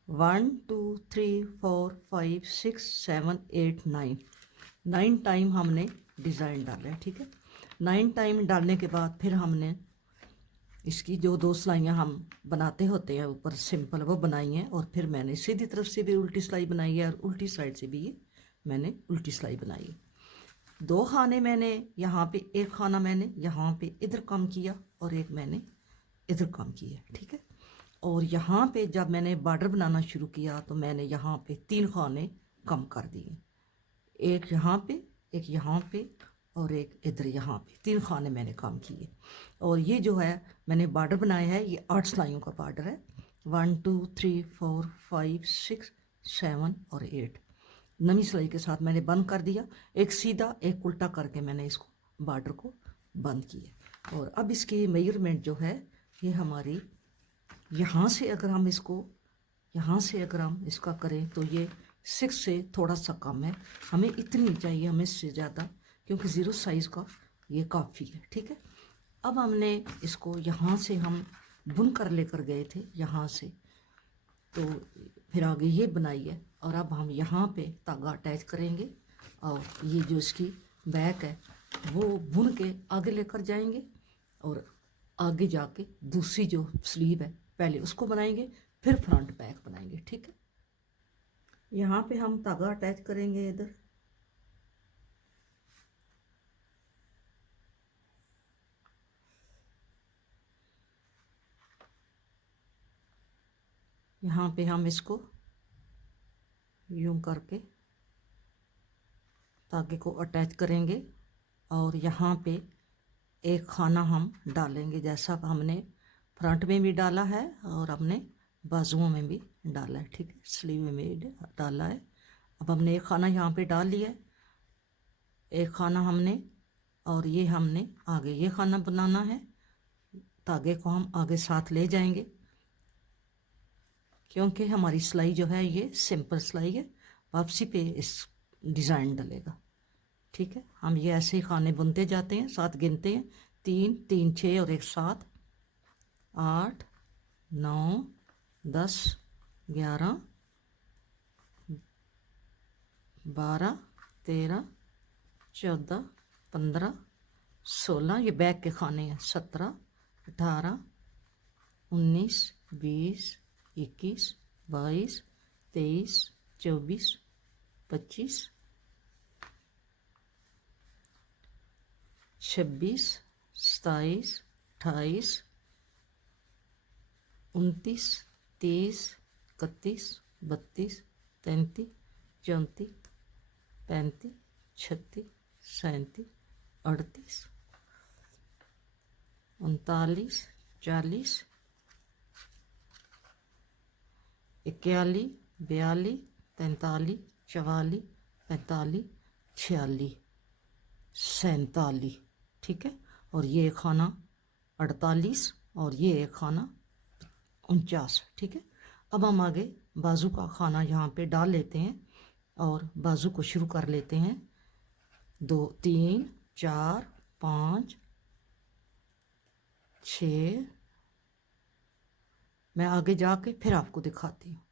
1 2 3 4 5 6 7 8 9 टाइम हमने डिज़ाइन डाला है। ठीक है, 9 टाइम डालने के बाद फिर हमने इसकी जो 2 सिलाइयाँ हम बनाते होते हैं ऊपर सिंपल, वो बनाई हैं। और फिर मैंने सीधी तरफ से भी उल्टी सिलाई बनाई है और उल्टी साइड से भी ये मैंने उल्टी सिलाई बनाई है। 2 खाने मैंने यहाँ पे, एक खाना मैंने यहाँ पे इधर कम किया और एक मैंने इधर कम किया। ठीक है, और यहाँ पे जब मैंने बॉर्डर बनाना शुरू किया तो मैंने यहाँ पे 3 खाने कम कर दिए, एक यहाँ पे, एक यहाँ पे और एक इधर यहाँ पे, 3 खाने मैंने कम किए। और ये जो है मैंने बॉर्डर बनाया है, ये 8 सिलाइयों का बॉर्डर है। 1 2 3 4 5 6 7 और 8 नवी सिलाई के साथ मैंने बंद कर दिया। एक सीधा एक उल्टा करके मैंने इसको बॉर्डर को बंद किया। और अब इसकी मेजरमेंट जो है ये हमारी, यहाँ से अगर हम इसको, यहाँ से अगर हम इसका करें तो ये 6 से थोड़ा सा कम है, हमें इतनी चाहिए, हमें इससे ज़्यादा, क्योंकि 0 साइज़ का ये काफ़ी है। ठीक है, अब हमने इसको यहाँ से हम बुन कर लेकर गए थे यहाँ से, तो फिर आगे ये बनाई है। और अब हम यहाँ पे धागा अटैच करेंगे और ये जो इसकी बैक है वो बुन के आगे लेकर जाएंगे और आगे जाके दूसरी जो स्लीव है पहले उसको बनाएंगे, फिर फ्रंट बैक बनाएंगे। ठीक है, यहाँ पे हम धागा अटैच करेंगे इधर, यहाँ पे हम इसको यूं करके धागे को अटैच करेंगे और यहाँ पे एक खाना हम डालेंगे, जैसा हमने फ्रंट में भी डाला है और हमने बाजुओं में भी डाला है। ठीक है, स्लीव में भी डाला है। अब हमने एक खाना यहाँ पे डाल लिया है, एक खाना हमने, और ये हमने आगे ये खाना बनाना है। धागे को हम आगे साथ ले जाएंगे क्योंकि हमारी सिलाई जो है ये सिंपल सिलाई है, वापसी पे इस डिज़ाइन डलेगा। ठीक है, हम ये ऐसे ही खाने बुनते जाते हैं, 7 गिनते हैं, 3 3 6 और 1 7 8 9 10 11 12 13 14 15 16, ये बैक के खाने हैं, 17 18 19 20 21 22 23 24 25 26 27 28 29 30 31 32 33 34 35 36 37 38 39 40 41 42 43 44 45 46 47। ठीक है, और ये खाना 48 और ये एक खाना 49। ठीक है, अब हम आगे बाजू का खाना यहाँ पे डाल लेते हैं और बाजू को शुरू कर लेते हैं। 2 3 4 5 6, मैं आगे जाके फिर आपको दिखाती हूँ।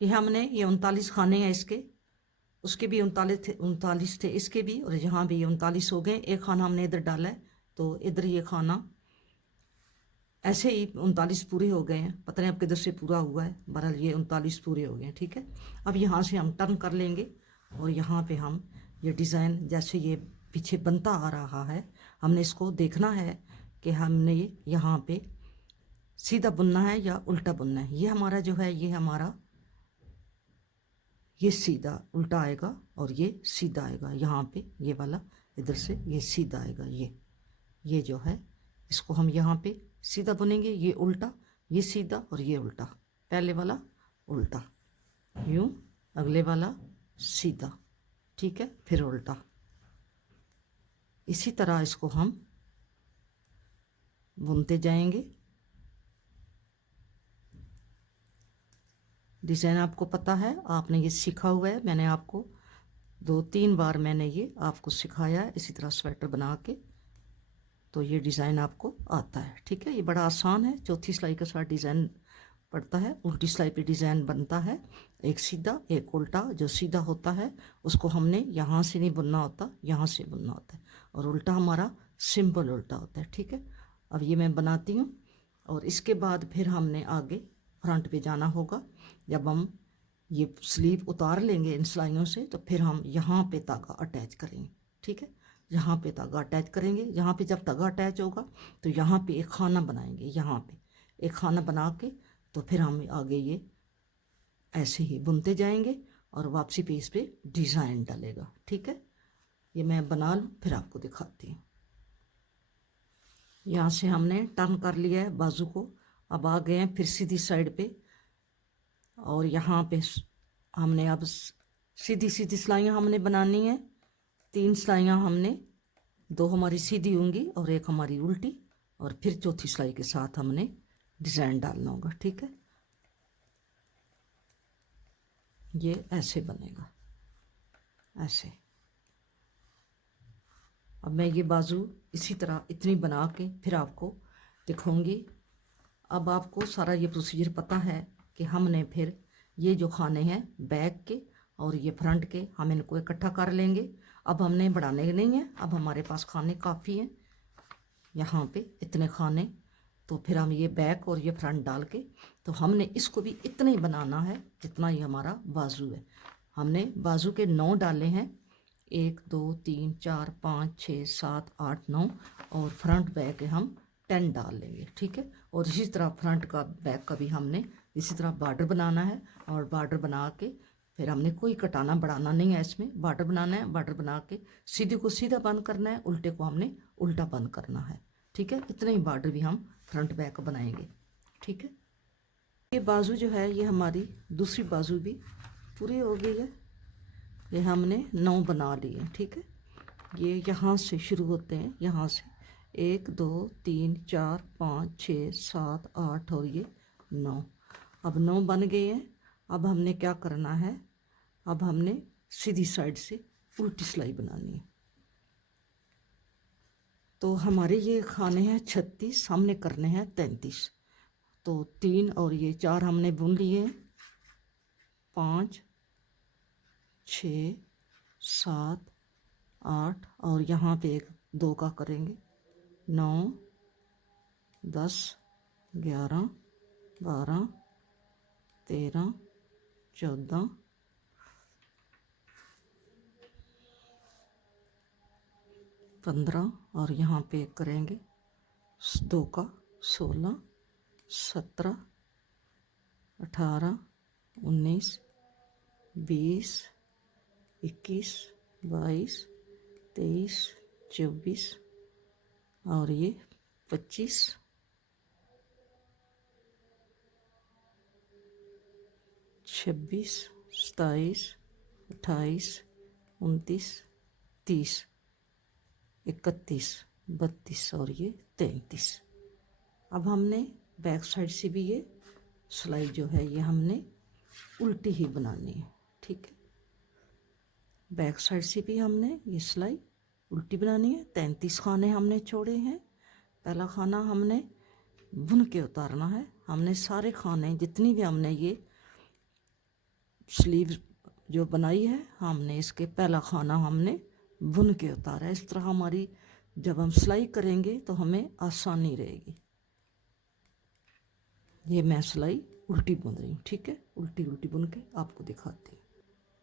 ये हमने ये 39 खाने हैं इसके, उसके भी 39 थे इसके भी, और यहाँ भी ये 39 हो गए। एक खाना हमने इधर डाला है तो इधर ये खाना, ऐसे ही 39 पूरे हो गए हैं, पता नहीं अब किधर से पूरा हुआ है, बहरहाल ये 39 पूरे हो गए हैं। ठीक है, अब यहाँ से हम टर्न कर लेंगे और यहाँ पे हम ये डिज़ाइन जैसे ये पीछे बनता आ रहा है, हमने इसको देखना है कि हमने यहाँ पे सीधा बुनना है या उल्टा बुनना है। ये हमारा जो है ये हमारा ये सीधा उल्टा आएगा और ये सीधा आएगा, यहाँ पे ये वाला इधर से ये सीधा आएगा। ये जो है इसको हम यहाँ पे सीधा बुनेंगे, ये उल्टा, ये सीधा और ये उल्टा, पहले वाला उल्टा, यूं, अगले वाला सीधा। ठीक है, फिर उल्टा, इसी तरह इसको हम बुनते जाएंगे। डिज़ाइन आपको पता है, आपने ये सीखा हुआ है, मैंने आपको 2-3 बार मैंने ये आपको सिखाया है इसी तरह स्वेटर बना के, तो ये डिज़ाइन आपको आता है। ठीक है, ये बड़ा आसान है। चौथी सिलाई के साथ डिज़ाइन पड़ता है, उल्टी सिलाई पे डिज़ाइन बनता है, एक सीधा एक उल्टा। जो सीधा होता है उसको हमने यहाँ से नहीं बुनना होता, यहाँ से बुनना होता है, और उल्टा हमारा सिंपल उल्टा होता है। ठीक है, अब ये मैं बनाती हूँ और इसके बाद फिर हमने आगे फ्रंट पे जाना होगा। जब हम ये स्लीव उतार लेंगे इन सिलाइयों से तो फिर हम यहाँ पे धागा अटैच करेंगे। ठीक है, यहाँ पे धागा अटैच करेंगे। यहाँ पे जब धागा अटैच होगा तो यहाँ पे एक खाना बनाएंगे, यहाँ पे एक खाना बना के तो फिर हम आगे ये ऐसे ही बुनते जाएंगे और वापसी पे इस पे डिज़ाइन डलेगा। ठीक है, ये मैं बना लूँ फिर आपको दिखाती हूँ। यहाँ से हमने टर्न कर लिया है बाजू को, अब आ गए हैं फिर सीधी साइड पे, और यहाँ पे हमने अब सीधी सीधी सिलाइयाँ हमने बनानी है। 3 सिलाइयाँ हमने, 2 हमारी सीधी होंगी और एक हमारी उल्टी, और फिर चौथी सिलाई के साथ हमने डिज़ाइन डालना होगा। ठीक है, ये ऐसे बनेगा, ऐसे। अब मैं ये बाजू इसी तरह इतनी बना के फिर आपको दिखाऊंगी। अब आपको सारा ये प्रोसीजर पता है कि हमने फिर ये जो खाने हैं बैक के और ये फ्रंट के, हम इनको इकट्ठा कर लेंगे। अब हमने बढ़ाने नहीं है, अब हमारे पास खाने काफ़ी हैं यहाँ पे इतने खाने, तो फिर हम ये बैक और ये फ्रंट डाल के तो हमने इसको भी इतना ही बनाना है जितना ही हमारा बाजू है। हमने बाजू के 9 डाले हैं, 1 2 3 4 5 6 7 8 9, और फ्रंट बैक हम 10 डाल लेंगे। ठीक है, और इसी तरह फ्रंट का बैक का भी हमने इसी तरह बॉर्डर बनाना है, और बॉर्डर बना के फिर हमने कोई कटाना बढ़ाना नहीं है, इसमें बॉर्डर बनाना है। बॉर्डर बना के सीधे को सीधा बंद करना है, उल्टे को हमने उल्टा बंद करना है। ठीक है, इतने ही बॉर्डर भी हम फ्रंट बैक बनाएंगे। ठीक है, ये बाजू जो है ये हमारी दूसरी बाजू भी पूरी हो गई है। ये हमने 9 बना लिए। ठीक है, ये यहाँ से शुरू होते हैं, यहाँ से 1 2 3 4 5 6 7 8 और ये 9। अब 9 बन गए हैं। अब हमने क्या करना है, अब हमने सीधी साइड से उल्टी सिलाई बनानी है। तो हमारे ये खाने हैं 36, हमने करने हैं 33। तो 3 और ये 4 हमने बुन लिए, 5 6 7 8, और यहाँ पे एक 2 का करेंगे, 9 10 11 12 13 14 15, और यहाँ पे एक करेंगे 2 का 16 17 18 19 20 21 22 23 24, और ये 25 26 27 28 29 30 31 32 और ये 33। अब हमने बैक साइड से भी ये सिलाई जो है ये हमने उल्टी ही बनानी है। ठीक है, बैक साइड से भी हमने ये सिलाई उल्टी बनानी है। 33 खाने हमने छोड़े हैं। पहला खाना हमने बुन के उतारना है। हमने सारे खाने जितनी भी हमने ये स्लीव जो बनाई है, हमने इसके पहला खाना हमने बुन के उतारा है। इस तरह हमारी जब हम सिलाई करेंगे तो हमें आसानी रहेगी। ये मैं सिलाई उल्टी बुन रही हूँ। ठीक है, उल्टी उल्टी बुन के आपको दिखाती हूँ।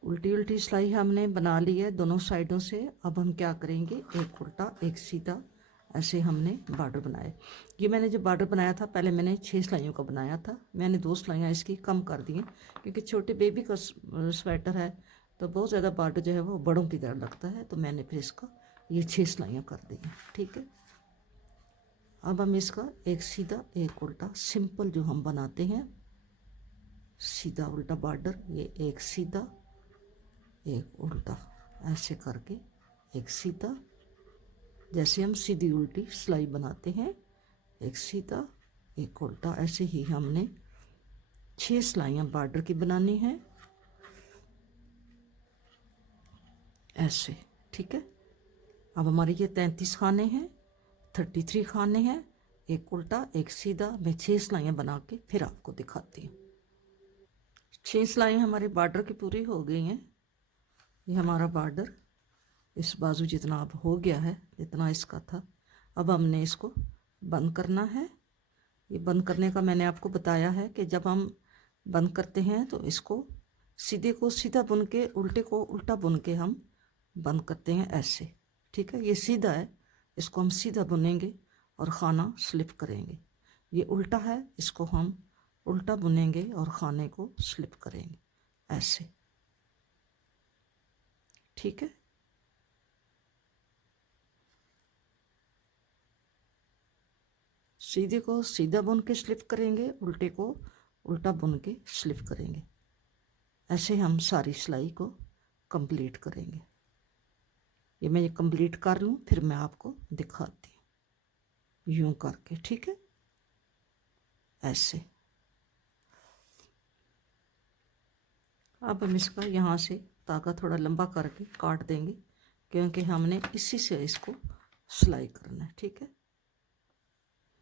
उल्टी उल्टी सिलाई हमने बना ली है दोनों साइडों से। अब हम क्या करेंगे, एक उल्टा एक सीधा, ऐसे हमने बॉर्डर बनाए। ये मैंने जो बॉर्डर बनाया था पहले मैंने 6 सिलाइयों का बनाया था, मैंने 2 सिलाइयाँ इसकी कम कर दी हैं क्योंकि छोटे बेबी का स्वेटर है तो बहुत ज़्यादा बॉर्डर जो है वो बड़ों की तरह लगता है, तो मैंने फिर इसका ये 6 सिलाइयाँ कर दी हैं। ठीक है, अब हम इसका एक सीधा एक उल्टा सिंपल जो हम बनाते हैं, सीधा उल्टा बॉर्डर, ये एक सीधा एक उल्टा, ऐसे करके एक सीधा जैसे हम सीधी उल्टी सिलाई बनाते हैं, एक सीधा एक उल्टा, ऐसे ही हमने 6 सिलाइयाँ बॉर्डर की बनानी है, ऐसे। ठीक है, अब हमारे ये 33 खाने हैं, 33 खाने हैं, एक उल्टा एक सीधा। मैं 6 सिलाइयाँ बना के फिर आपको दिखाती हूँ। 6 सिलाइयाँ हमारे बॉर्डर की पूरी हो गई हैं। ये हमारा बॉर्डर इस बाजू जितना अब हो गया है, जितना इसका था। अब हमने इसको बंद करना है। ये बंद करने का मैंने आपको बताया है कि जब हम बंद करते हैं तो इसको सीधे को सीधा बुन के, उल्टे को उल्टा बुन के हम बंद करते हैं, ऐसे। ठीक है, ये सीधा है, इसको हम सीधा बुनेंगे और खाना स्लिप करेंगे। ये उल्टा है, इसको हम उल्टा बुनेंगे और खाने को स्लिप करेंगे, ऐसे। ठीक है, सीधे को सीधा बुन के स्लिप करेंगे, उल्टे को उल्टा बुन के स्लिप करेंगे। ऐसे हम सारी सिलाई को कंप्लीट करेंगे। ये मैं ये कंप्लीट कर लूँ फिर मैं आपको दिखाती हूँ, यूं करके। ठीक है, ऐसे। अब हम इसका यहाँ से धागा थोड़ा लंबा करके काट देंगे, क्योंकि हमने इसी से इसको सिलाई करना है। ठीक है,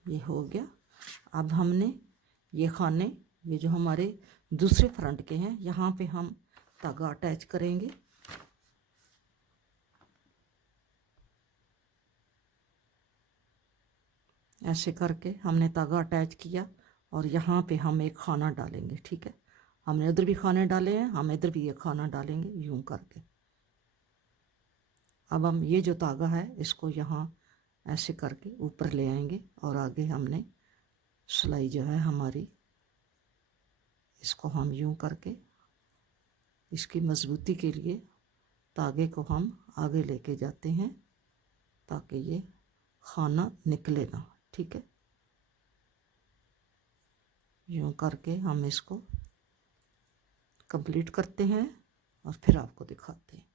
ये हो गया। अब हमने ये खाने, ये जो हमारे दूसरे फ्रंट के हैं, यहाँ पे हम धागा अटैच करेंगे। ऐसे करके हमने धागा अटैच किया और यहाँ पे हम एक खाना डालेंगे। ठीक है, हमने उधर भी खाने डाले हैं, हम इधर भी ये खाना डालेंगे, यूं करके। अब हम ये जो धागा है इसको यहाँ ऐसे करके ऊपर ले आएंगे और आगे हमने सिलाई जो है हमारी, इसको हम यूं करके इसकी मजबूती के लिए धागे को हम आगे लेके जाते हैं ताकि ये खाना निकले ना। ठीक है, यूं करके हम इसको कंप्लीट करते हैं और फिर आपको दिखाते हैं।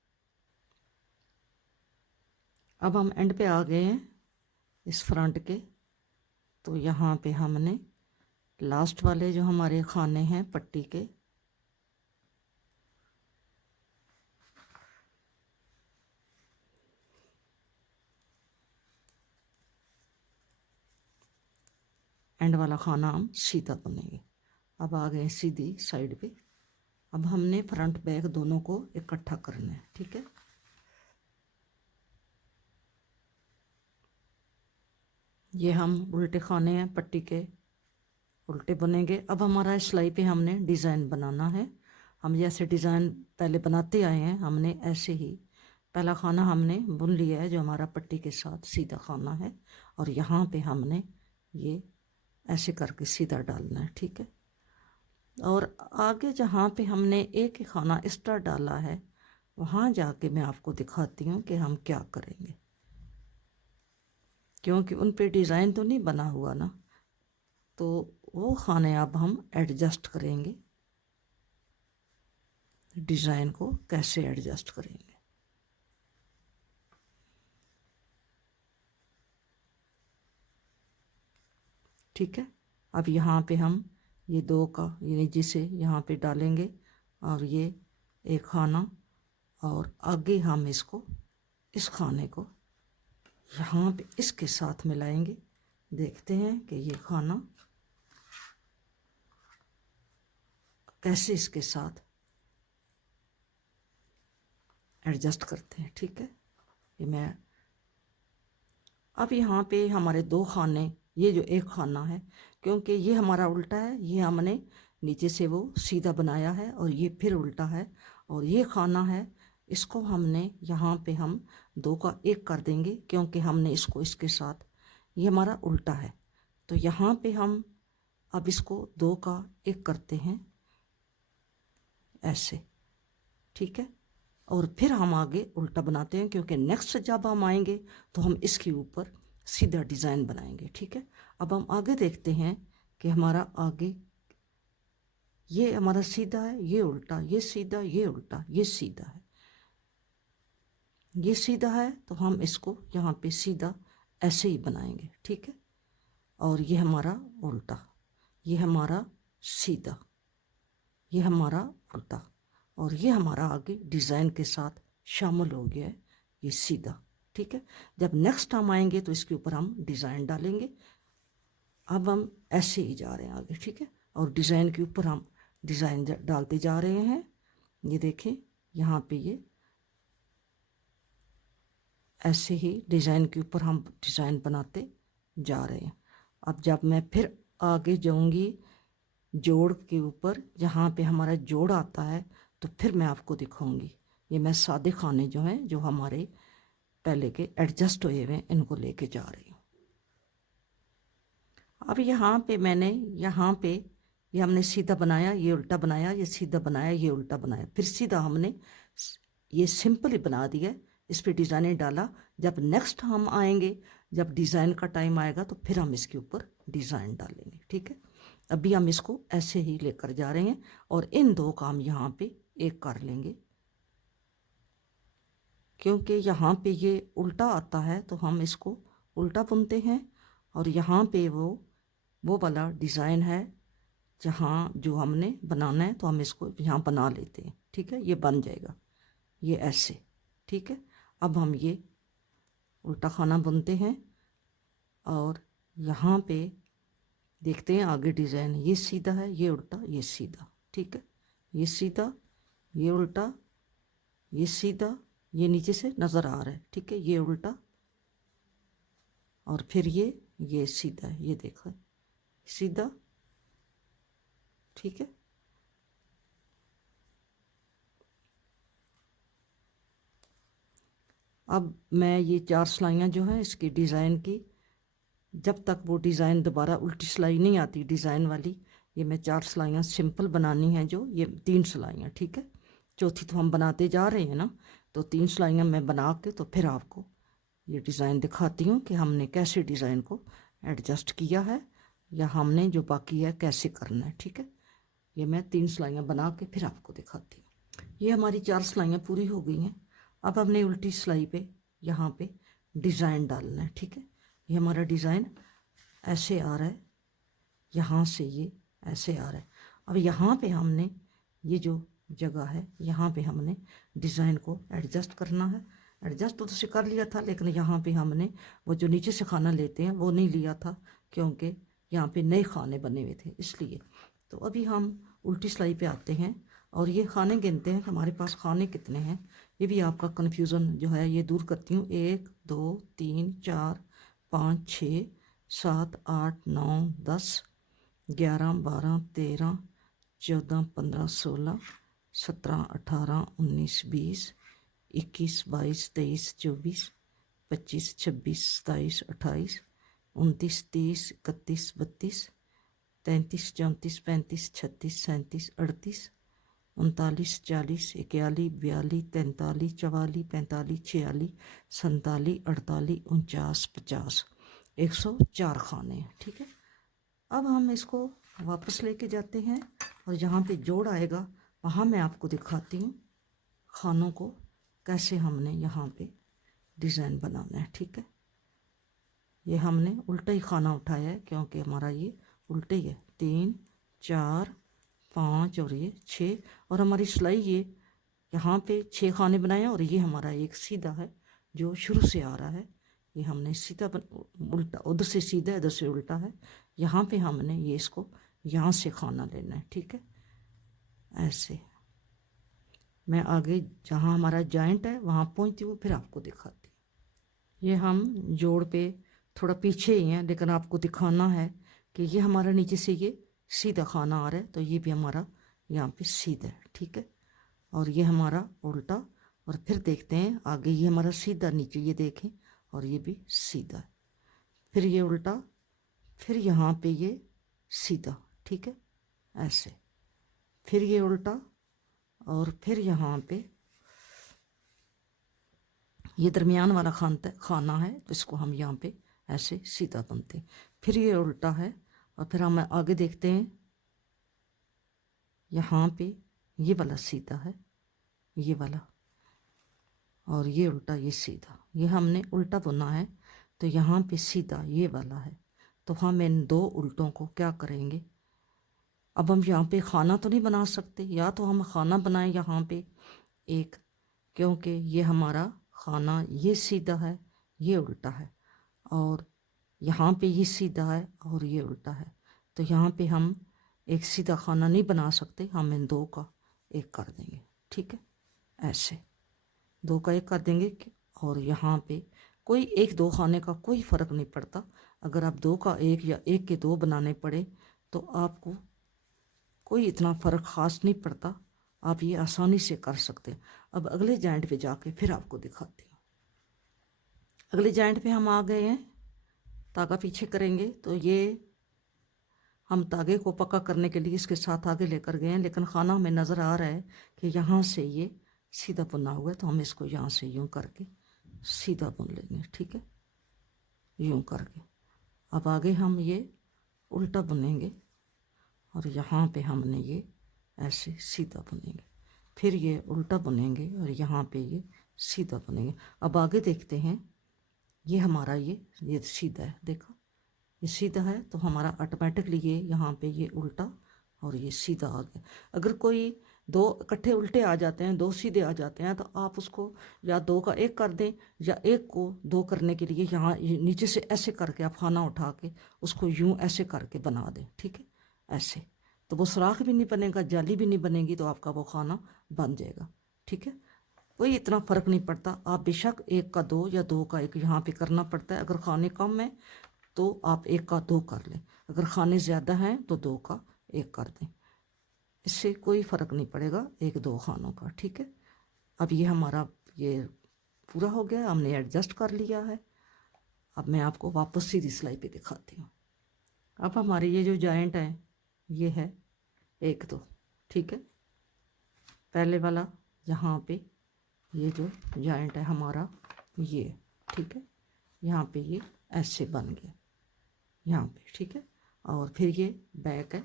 अब हम एंड पे आ गए हैं इस फ्रंट के। तो यहाँ पे हमने लास्ट वाले जो हमारे खाने हैं पट्टी के, एंड वाला खाना हम सीधा बुनेंगे। अब आ गए सीधी साइड पे। अब हमने फ्रंट बैक दोनों को इकट्ठा करना है। ठीक है, ये हम उल्टे खाने हैं पट्टी के, उल्टे बनेंगे। अब हमारा सिलाई पे हमने डिज़ाइन बनाना है। हम जैसे डिज़ाइन पहले बनाते आए हैं, हमने ऐसे ही पहला खाना हमने बुन लिया है जो हमारा पट्टी के साथ सीधा खाना है, और यहाँ पे हमने ये ऐसे करके सीधा डालना है। ठीक है, और आगे जहाँ पे हमने एक ही खाना एक्स्ट्रा डाला है वहाँ जाके मैं आपको दिखाती हूँ कि हम क्या करेंगे, क्योंकि उन पे डिज़ाइन तो नहीं बना हुआ ना, तो वो खाने अब हम एडजस्ट करेंगे, डिज़ाइन को कैसे एडजस्ट करेंगे। ठीक है, अब यहाँ पे हम ये दो का ये जिसे यहाँ पे डालेंगे और ये एक खाना, और आगे हम इसको, इस खाने को यहाँ पे इसके साथ मिलाएंगे। देखते हैं कि ये खाना कैसे इसके साथ एडजस्ट करते हैं। ठीक है, ये मैं अब यहाँ पे हमारे दो खाने, ये जो एक खाना है क्योंकि ये हमारा उल्टा है, ये हमने नीचे से वो सीधा बनाया है और ये फिर उल्टा है, और ये खाना है इसको हमने यहाँ पे हम दो का एक कर देंगे क्योंकि हमने इसको इसके साथ, ये हमारा उल्टा है, तो यहाँ पे हम अब इसको दो का एक करते हैं ऐसे। ठीक है, और फिर हम आगे उल्टा बनाते हैं क्योंकि नेक्स्ट जब हम आएंगे तो हम इसके ऊपर सीधा डिज़ाइन बनाएंगे। ठीक है, अब हम आगे देखते हैं कि हमारा आगे ये हमारा सीधा है, ये उल्टा, ये सीधा, ये उल्टा, ये सीधा है। ये सीधा है तो हम इसको यहाँ पे सीधा ऐसे ही बनाएंगे, ठीक है। और ये हमारा उल्टा, ये हमारा सीधा, ये हमारा उल्टा, और ये हमारा आगे डिज़ाइन के साथ शामिल हो गया है, ये सीधा, ठीक है। जब नेक्स्ट हम आएंगे तो इसके ऊपर हम डिज़ाइन डालेंगे। अब हम ऐसे ही जा रहे हैं आगे, ठीक है। और डिज़ाइन के ऊपर हम डिज़ाइन डालते जा रहे हैं। ये देखें यहाँ पे ये ऐसे ही डिज़ाइन के ऊपर हम डिज़ाइन बनाते जा रहे हैं। अब जब मैं फिर आगे जाऊंगी जोड़ के ऊपर, जहाँ पे हमारा जोड़ आता है, तो फिर मैं आपको दिखाऊंगी। ये मैं सादे खाने जो हैं, जो हमारे पहले के एडजस्ट हुए हुए हैं, इनको लेके जा रही हूँ। अब यहाँ पे मैंने यहाँ पे ये हमने सीधा बनाया, ये उल्टा बनाया, ये सीधा बनाया, ये उल्टा बनाया, फिर सीधा हमने ये सिंपल ही बना दिया, इस पर डिज़ाइन डाला। जब नेक्स्ट हम आएंगे, जब डिज़ाइन का टाइम आएगा, तो फिर हम इसके ऊपर डिज़ाइन डालेंगे, ठीक है। अभी हम इसको ऐसे ही लेकर जा रहे हैं और इन दो काम यहाँ पे एक कर लेंगे, क्योंकि यहाँ पे ये उल्टा आता है तो हम इसको उल्टा बुनते हैं। और यहाँ पे वो वाला डिज़ाइन है जहाँ जो हमने बनाना है, तो हम इसको यहाँ बना लेते हैं, ठीक है। ये बन जाएगा ये ऐसे, ठीक है। अब हम ये उल्टा खाना बुनते हैं और यहाँ पे देखते हैं आगे डिज़ाइन। ये सीधा है, ये उल्टा, ये सीधा, ठीक है। ये सीधा, ये उल्टा, ये सीधा, ये नीचे से नज़र आ रहा है, ठीक है। ये उल्टा और फिर ये सीधा है, ये देखो सीधा, ठीक है। अब मैं ये 4 सिलाइयाँ जो हैं इसकी डिज़ाइन की, जब तक वो डिज़ाइन दोबारा उल्टी सिलाई नहीं आती डिज़ाइन वाली, ये मैं 4 सिलाइयाँ सिंपल बनानी हैं, जो ये 3 सिलाइयाँ, ठीक है। चौथी तो हम बनाते जा रहे हैं ना, तो 3 सिलाइयाँ मैं बना के तो फिर आपको ये डिज़ाइन दिखाती हूँ कि हमने कैसे डिज़ाइन को एडजस्ट किया है, या हमने जो बाकी है कैसे करना है, ठीक है। ये मैं 3 सिलाइयाँ बना के फिर आपको दिखाती हूँ। ये हमारी 4 सिलाइयाँ पूरी हो गई हैं। अब हमने उल्टी सिलाई पे यहाँ पे डिज़ाइन डालना है, ठीक है। ये हमारा डिज़ाइन ऐसे आ रहा है, यहाँ से ये ऐसे आ रहा है। अब यहाँ पे हमने ये जो जगह है, यहाँ पे हमने डिज़ाइन को एडजस्ट करना है। एडजस्ट तो उसे कर लिया था, लेकिन यहाँ पे हमने वो जो नीचे से खाना लेते हैं वो नहीं लिया था, क्योंकि यहाँ पे नए खाने बने हुए थे, इसलिए। तो अभी हम उल्टी सिलाई पे आते हैं और ये खाने गिनते हैं कि हमारे पास खाने कितने हैं। ये भी आपका कन्फ्यूज़न जो है ये दूर करती हूँ। 1 2 3 4 5 6 7 8 9 10 11 12 13 14 15 16 17 18 19 20 21 22 23 24 25 26 27 28 29 30 31 32 33 34 35 36 37 38 39 40 41 42 43 44 45 46 47 48 49 50 104 खाने हैं, ठीक है। अब हम इसको वापस लेके जाते हैं और जहाँ पे जोड़ आएगा वहाँ मैं आपको दिखाती हूँ खानों को कैसे हमने यहाँ पे डिज़ाइन बनाना है, ठीक है। ये हमने उल्टा ही खाना उठाया है, क्योंकि हमारा ये उल्टे ही है। 3 4 5 और ये 6, और हमारी सिलाई ये यहाँ पे 6 खाने बनाए हैं, और ये हमारा एक सीधा है जो शुरू से आ रहा है। ये हमने सीधा उल्टा, उधर से सीधा इधर से उल्टा है। यहाँ पे हमने ये इसको यहाँ से खाना लेना है, ठीक है। ऐसे मैं आगे जहाँ हमारा जॉइंट है वहाँ पहुँचती हूँ, फिर आपको दिखाती हूँ। ये हम जोड़ पे थोड़ा पीछे ही हैं, लेकिन आपको दिखाना है कि ये हमारा नीचे से ये सीधा खाना आ रहा है, तो ये भी हमारा यहाँ पे सीधा है, ठीक है। और ये हमारा उल्टा, और फिर देखते हैं आगे ये हमारा सीधा नीचे, ये देखें, और ये भी सीधा है। फिर ये उल्टा, फिर यहाँ पे ये सीधा, ठीक है, ऐसे। फिर ये उल्टा, और फिर यहाँ पे ये दरमियान वाला खाना है, तो इसको हम यहाँ पे ऐसे सीधा बनते हैं। फिर ये उल्टा है, और फिर हम आगे देखते हैं यहाँ पे ये वाला सीधा है, ये वाला, और ये उल्टा ये सीधा, ये हमने उल्टा बुना है तो यहाँ पे सीधा ये वाला है। तो हम इन दो उल्टों को क्या करेंगे, अब हम यहाँ पे खाना तो नहीं बना सकते, या तो हम खाना बनाएं यहाँ पे एक, क्योंकि ये हमारा खाना ये सीधा है ये उल्टा है, और यहाँ पे ये सीधा है और ये उल्टा है। तो यहाँ पे हम एक सीधा खाना नहीं बना सकते, हम इन दो का एक कर देंगे। ठीक है, ऐसे दो का एक कर देंगे। और यहाँ पे कोई एक दो खाने का कोई फ़र्क नहीं पड़ता। अगर आप दो का एक या एक के दो बनाने पड़े तो आपको कोई इतना फ़र्क ख़ास नहीं पड़ता, आप ये आसानी से कर सकते हैं। अब अगले जॉइंट पे जाके फिर आपको दिखाती हूँ। अगले जॉइंट पे हम आ गए हैं, धागा पीछे करेंगे तो ये हम धागे को पक्का करने के लिए इसके साथ आगे लेकर गए हैं, लेकिन खाना हमें नज़र आ रहा है कि यहाँ से ये सीधा बुना हुआ है, तो हम इसको यहाँ से यूँ करके सीधा बुन लेंगे। ठीक है, यूँ करके। अब आगे हम ये उल्टा बुनेंगे और यहाँ पे हमने ये ऐसे सीधा बुनेंगे, फिर ये उल्टा बुनेंगे और यहाँ पे ये सीधा बुनेंगे। अब आगे देखते हैं, ये हमारा ये सीधा है, देखो ये सीधा है, तो हमारा ऑटोमेटिकली ये यहाँ पे ये उल्टा और ये सीधा आ गया। अगर कोई दो इकट्ठे उल्टे आ जाते हैं, दो सीधे आ जाते हैं, तो आप उसको या दो का एक कर दें या एक को दो करने के लिए यहाँ नीचे से ऐसे करके आप खाना उठा के उसको यूँ ऐसे करके बना दें। ठीक है, ऐसे तो वो सुराख भी नहीं बनेगा, जाली भी नहीं बनेगी, तो आपका वो खाना बन जाएगा। ठीक है, कोई इतना फ़र्क नहीं पड़ता, आप बेशक एक का दो या दो का एक यहाँ पे करना पड़ता है। अगर खाने कम है तो आप एक का दो कर लें, अगर खाने ज़्यादा हैं तो दो का एक कर दें, इससे कोई फ़र्क नहीं पड़ेगा एक दो खानों का। ठीक है, अब ये हमारा ये पूरा हो गया, हमने एडजस्ट कर लिया है। अब मैं आपको वापस सीधी सिलाई पे दिखाती हूँ। अब हमारे ये जो जॉइंट है ये है एक दो। ठीक है, पहले वाला यहाँ पे ये जो जॉइंट है हमारा ये, ठीक है, यहाँ पे ये ऐसे बन गया यहाँ पे। ठीक है, और फिर ये बैक है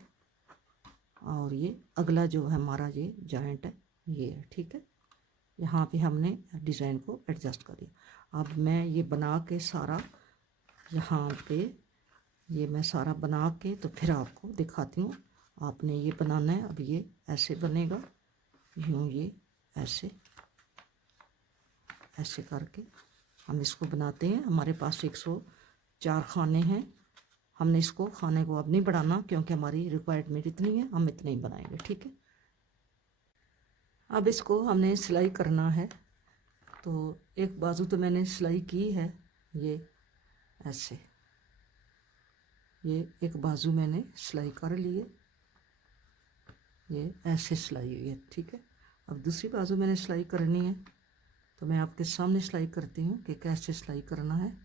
और ये अगला जो है हमारा ये जॉइंट है ये है। ठीक है, यहाँ पे हमने डिज़ाइन को एडजस्ट कर दिया। अब मैं ये बना के सारा यहाँ पे ये मैं सारा बना के तो फिर आपको दिखाती हूँ। आपने ये बनाना है, अब ये ऐसे बनेगा यूँ, ये ऐसे ऐसे करके हम इसको बनाते हैं। हमारे पास 104 खाने हैं, हमने इसको खाने को अब नहीं बढ़ाना क्योंकि हमारी रिक्वायरमेंट इतनी है, हम इतने ही बनाएंगे। ठीक है, अब इसको हमने सिलाई करना है। तो एक बाजू तो मैंने सिलाई की है, ये ऐसे, ये एक बाजू मैंने सिलाई कर ली है, ये ऐसे सिलाई हुई है। ठीक है, अब दूसरी बाजू मैंने सिलाई करनी है, तो मैं आपके सामने सिलाई करती हूँ कि कैसे सिलाई करना है।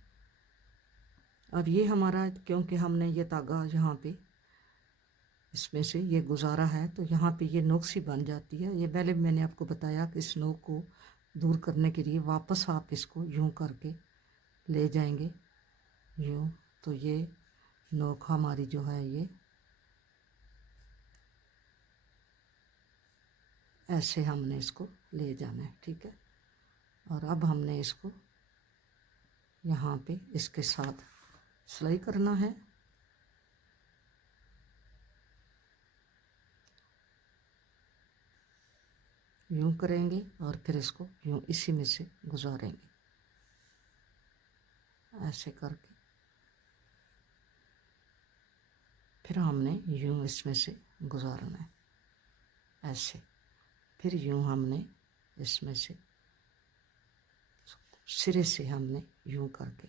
अब ये हमारा, क्योंकि हमने ये धागा यहाँ पे इसमें से ये गुजारा है, तो यहाँ पे ये नोक सी बन जाती है। ये पहले मैंने आपको बताया कि इस नोक को दूर करने के लिए वापस आप इसको यूँ करके ले जाएंगे यूँ, तो ये नोक हमारी जो है ये ऐसे हमने इसको ले जाना है। ठीक है, और अब हमने इसको यहाँ पे इसके साथ सिलाई करना है। यूँ करेंगे और फिर इसको यूँ इसी में से गुजारेंगे ऐसे करके, फिर हमने यूँ इसमें से गुजारना है ऐसे, फिर यूँ हमने इसमें से सिरे से हमने यूँ करके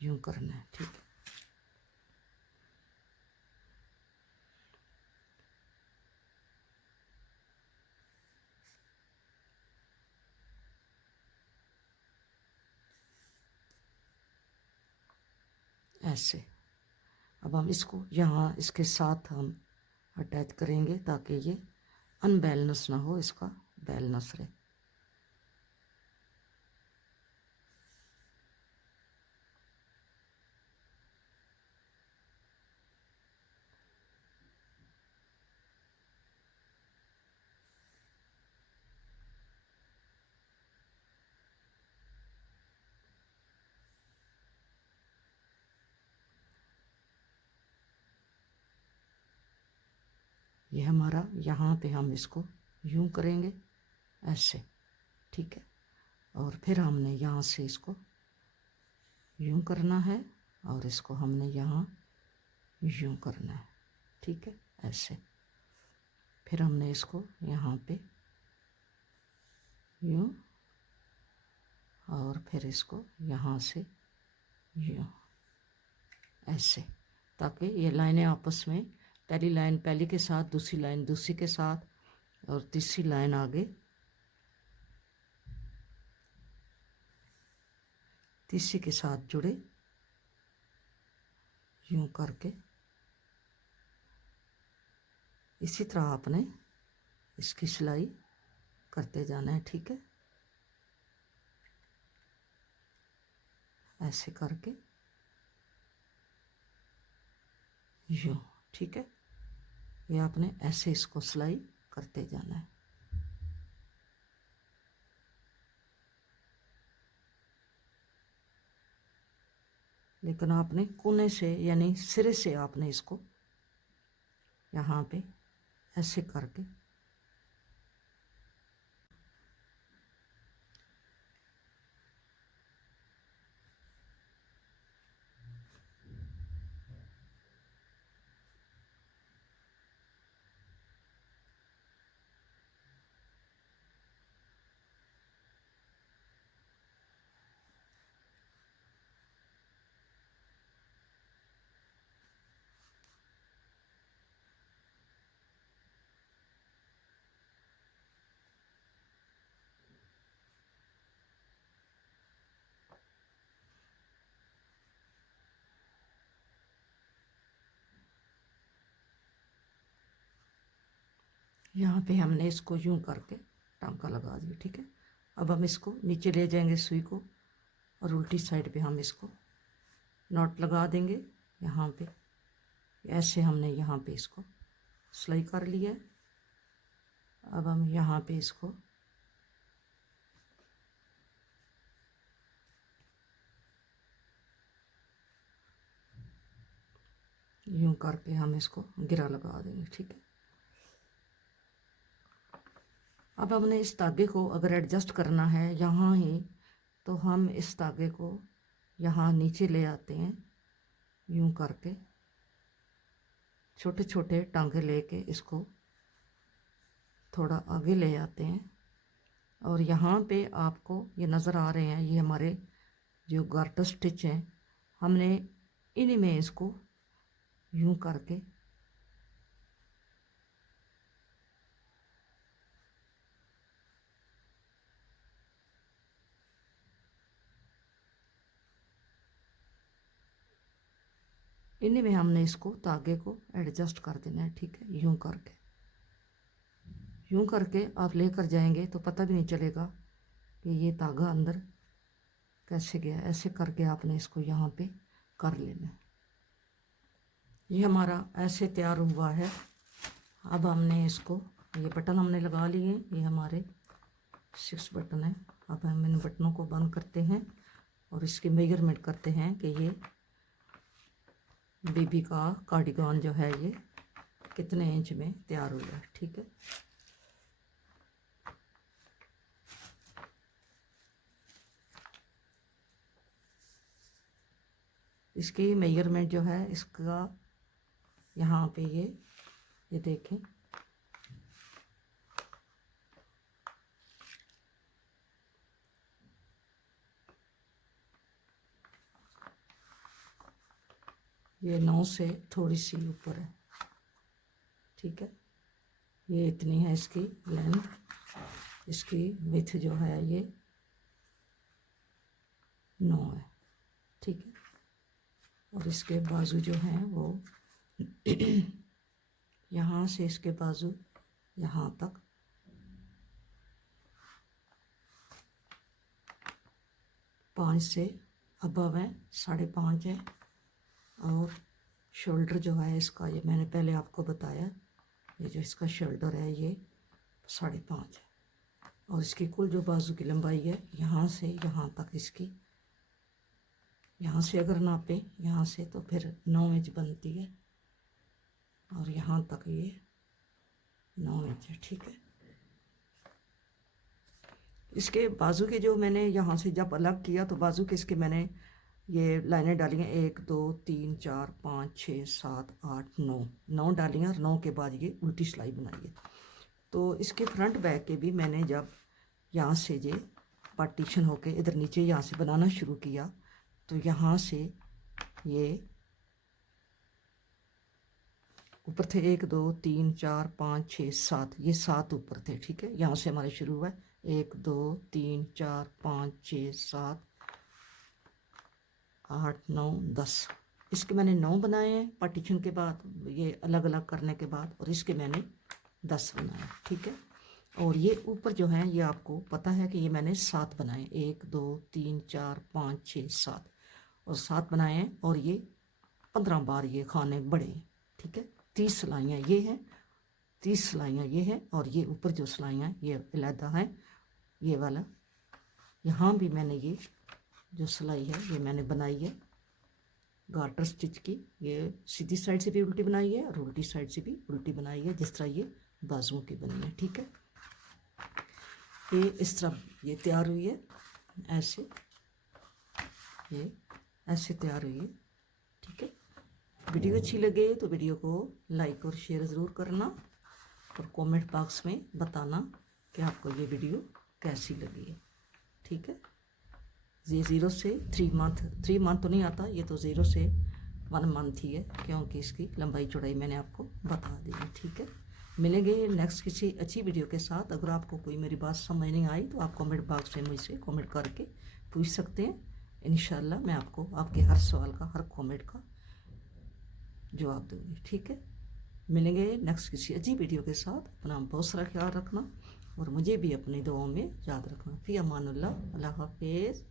यूँ करना है। ठीक है, ऐसे। अब हम इसको यहाँ इसके साथ हम अटैच करेंगे ताकि ये अनबैलेंस ना हो, इसका बैलेंस रहे। ये हमारा, यहाँ पे हम इसको यूं करेंगे ऐसे, ठीक है। और फिर हमने यहाँ से इसको यूं करना है और इसको हमने यहाँ यूं करना है, ठीक है, ऐसे। फिर हमने इसको यहाँ पे यूं और फिर इसको यहाँ से यूं, ऐसे, ताकि ये लाइनें आपस में, पहली लाइन पहली के साथ, दूसरी लाइन दूसरी के साथ और तीसरी लाइन आगे तीसरी के साथ जुड़े, यूं करके इसी तरह आपने इसकी सिलाई करते जाना है, ठीक है, ऐसे करके यूं, ठीक है। ये आपने ऐसे इसको सिलाई करते जाना है। लेकिन आपने कोने से यानी सिरे से आपने इसको यहाँ पे ऐसे करके यहाँ पे हमने इसको यूं करके टांका लगा दिया, ठीक है। अब हम इसको नीचे ले जाएंगे सुई को और उल्टी साइड पे हम इसको नॉट लगा देंगे यहाँ पे। ऐसे हमने यहाँ पे इसको सिलाई कर लिया है। अब हम यहाँ पे इसको यूं करके हम इसको गिरा लगा देंगे, ठीक है। अब हमने इस धागे को अगर एडजस्ट करना है यहाँ ही, तो हम इस धागे को यहाँ नीचे ले आते हैं, यूं करके छोटे छोटे टांगे लेके इसको थोड़ा आगे ले आते हैं। और यहाँ पे आपको ये नज़र आ रहे हैं, ये हमारे जो गार्टर स्टिच हैं, हमने इन्हीं में इसको यूं करके इन्हीं में हमने इसको धागे को एडजस्ट कर देना है, ठीक है। यूं करके आप लेकर जाएंगे तो पता भी नहीं चलेगा कि ये धागा अंदर कैसे गया। ऐसे करके आपने इसको यहाँ पे कर लेना है। ये हमारा ऐसे तैयार हुआ है। अब हमने इसको, ये बटन हमने लगा लिए, ये हमारे 6 बटन हैं। अब हम इन बटनों को बंद करते हैं और इसकी मेजरमेंट करते हैं कि ये बेबी का कार्डिगन जो है ये कितने इंच में तैयार हुआ है, ठीक है। इसकी मेजरमेंट जो है इसका यहाँ पे ये देखें, ये 9 से थोड़ी सी ऊपर है, ठीक है। ये इतनी है इसकी लेंथ, इसकी विड्थ जो है ये 9 है, ठीक है। और इसके बाजू जो हैं वो यहाँ से इसके बाजू यहाँ तक 5 से अबव है, 5.5 है। और शोल्डर जो है इसका, ये मैंने पहले आपको बताया, ये जो इसका शोल्डर है ये 5.5 है। और इसकी कुल जो बाजू की लंबाई है यहाँ से यहाँ तक इसकी, यहाँ से अगर नापे यहाँ से तो फिर 9 इंच बनती है। और यहाँ तक ये 9 इंच है, ठीक है। इसके बाजू के जो मैंने यहाँ से जब अलग किया तो बाजू के इसके मैंने ये लाइनें डाली हैं, 1 2 3 4 5 6 7 8 9 डाली हैं, और 9 के बाद ये उल्टी सिलाई बनाई है। तो इसके फ्रंट बैक के भी मैंने जब यहाँ से ये पार्टीशन होके इधर नीचे यहाँ से बनाना शुरू किया तो यहाँ से ये ऊपर थे 1 2 3 4 5 6 7, ये 7 ऊपर थे, ठीक है। यहाँ से हमारे शुरू हुआ 1 2 3 4 5 6 7 8 9 10। इसके मैंने 9 बनाए हैं पार्टीशन के बाद, ये अलग अलग करने के बाद, और इसके मैंने 10 बनाए, ठीक है। और ये ऊपर जो है ये आपको पता है कि ये मैंने 7 बनाए, 1 2 3 4 5 6 7, और 7 बनाए हैं। और ये 15 बार ये खाने बड़े हैं, ठीक है। 30 सिलाइयाँ ये हैं, 30 सिलाइयाँ ये हैं, और ये ऊपर जो सिलाइयाँ ये अलहदा हैं, ये वाला। यहाँ भी मैंने ये जो सिलाई है ये मैंने बनाई है गार्टर स्टिच की, ये सीधी साइड से भी उल्टी बनाई है और उल्टी साइड से भी उल्टी बनाई है, जिस तरह ये बाजुओं की बनी है, ठीक है। ये इस तरह ये तैयार हुई है, ऐसे ये ऐसे तैयार हुई है, ठीक है। वीडियो अच्छी लगे तो वीडियो को लाइक और शेयर ज़रूर करना, और कमेंट बॉक्स में बताना कि आपको ये वीडियो कैसी लगी है, ठीक है। ये 0 से 3 मंथ तो नहीं आता, ये तो 0 से 1 मंथ ही है, क्योंकि इसकी लंबाई चौड़ाई मैंने आपको बता दी है, ठीक है। मिलेंगे नेक्स्ट किसी अच्छी वीडियो के साथ। अगर आपको कोई मेरी बात समझ नहीं आई तो आप कमेंट बॉक्स में मुझसे कमेंट करके पूछ सकते हैं। इंशाल्लाह मैं आपको आपके हर सवाल का, हर कमेंट का जवाब दूँगी, ठीक है। मिलेंगे नेक्स्ट किसी अच्छी वीडियो के साथ। अपना बहुत सारा ख्याल रखना और मुझे भी अपनी दुआओं में याद रखना। फ़ी अमानुल्लाह, अल्लाह हाफिज़।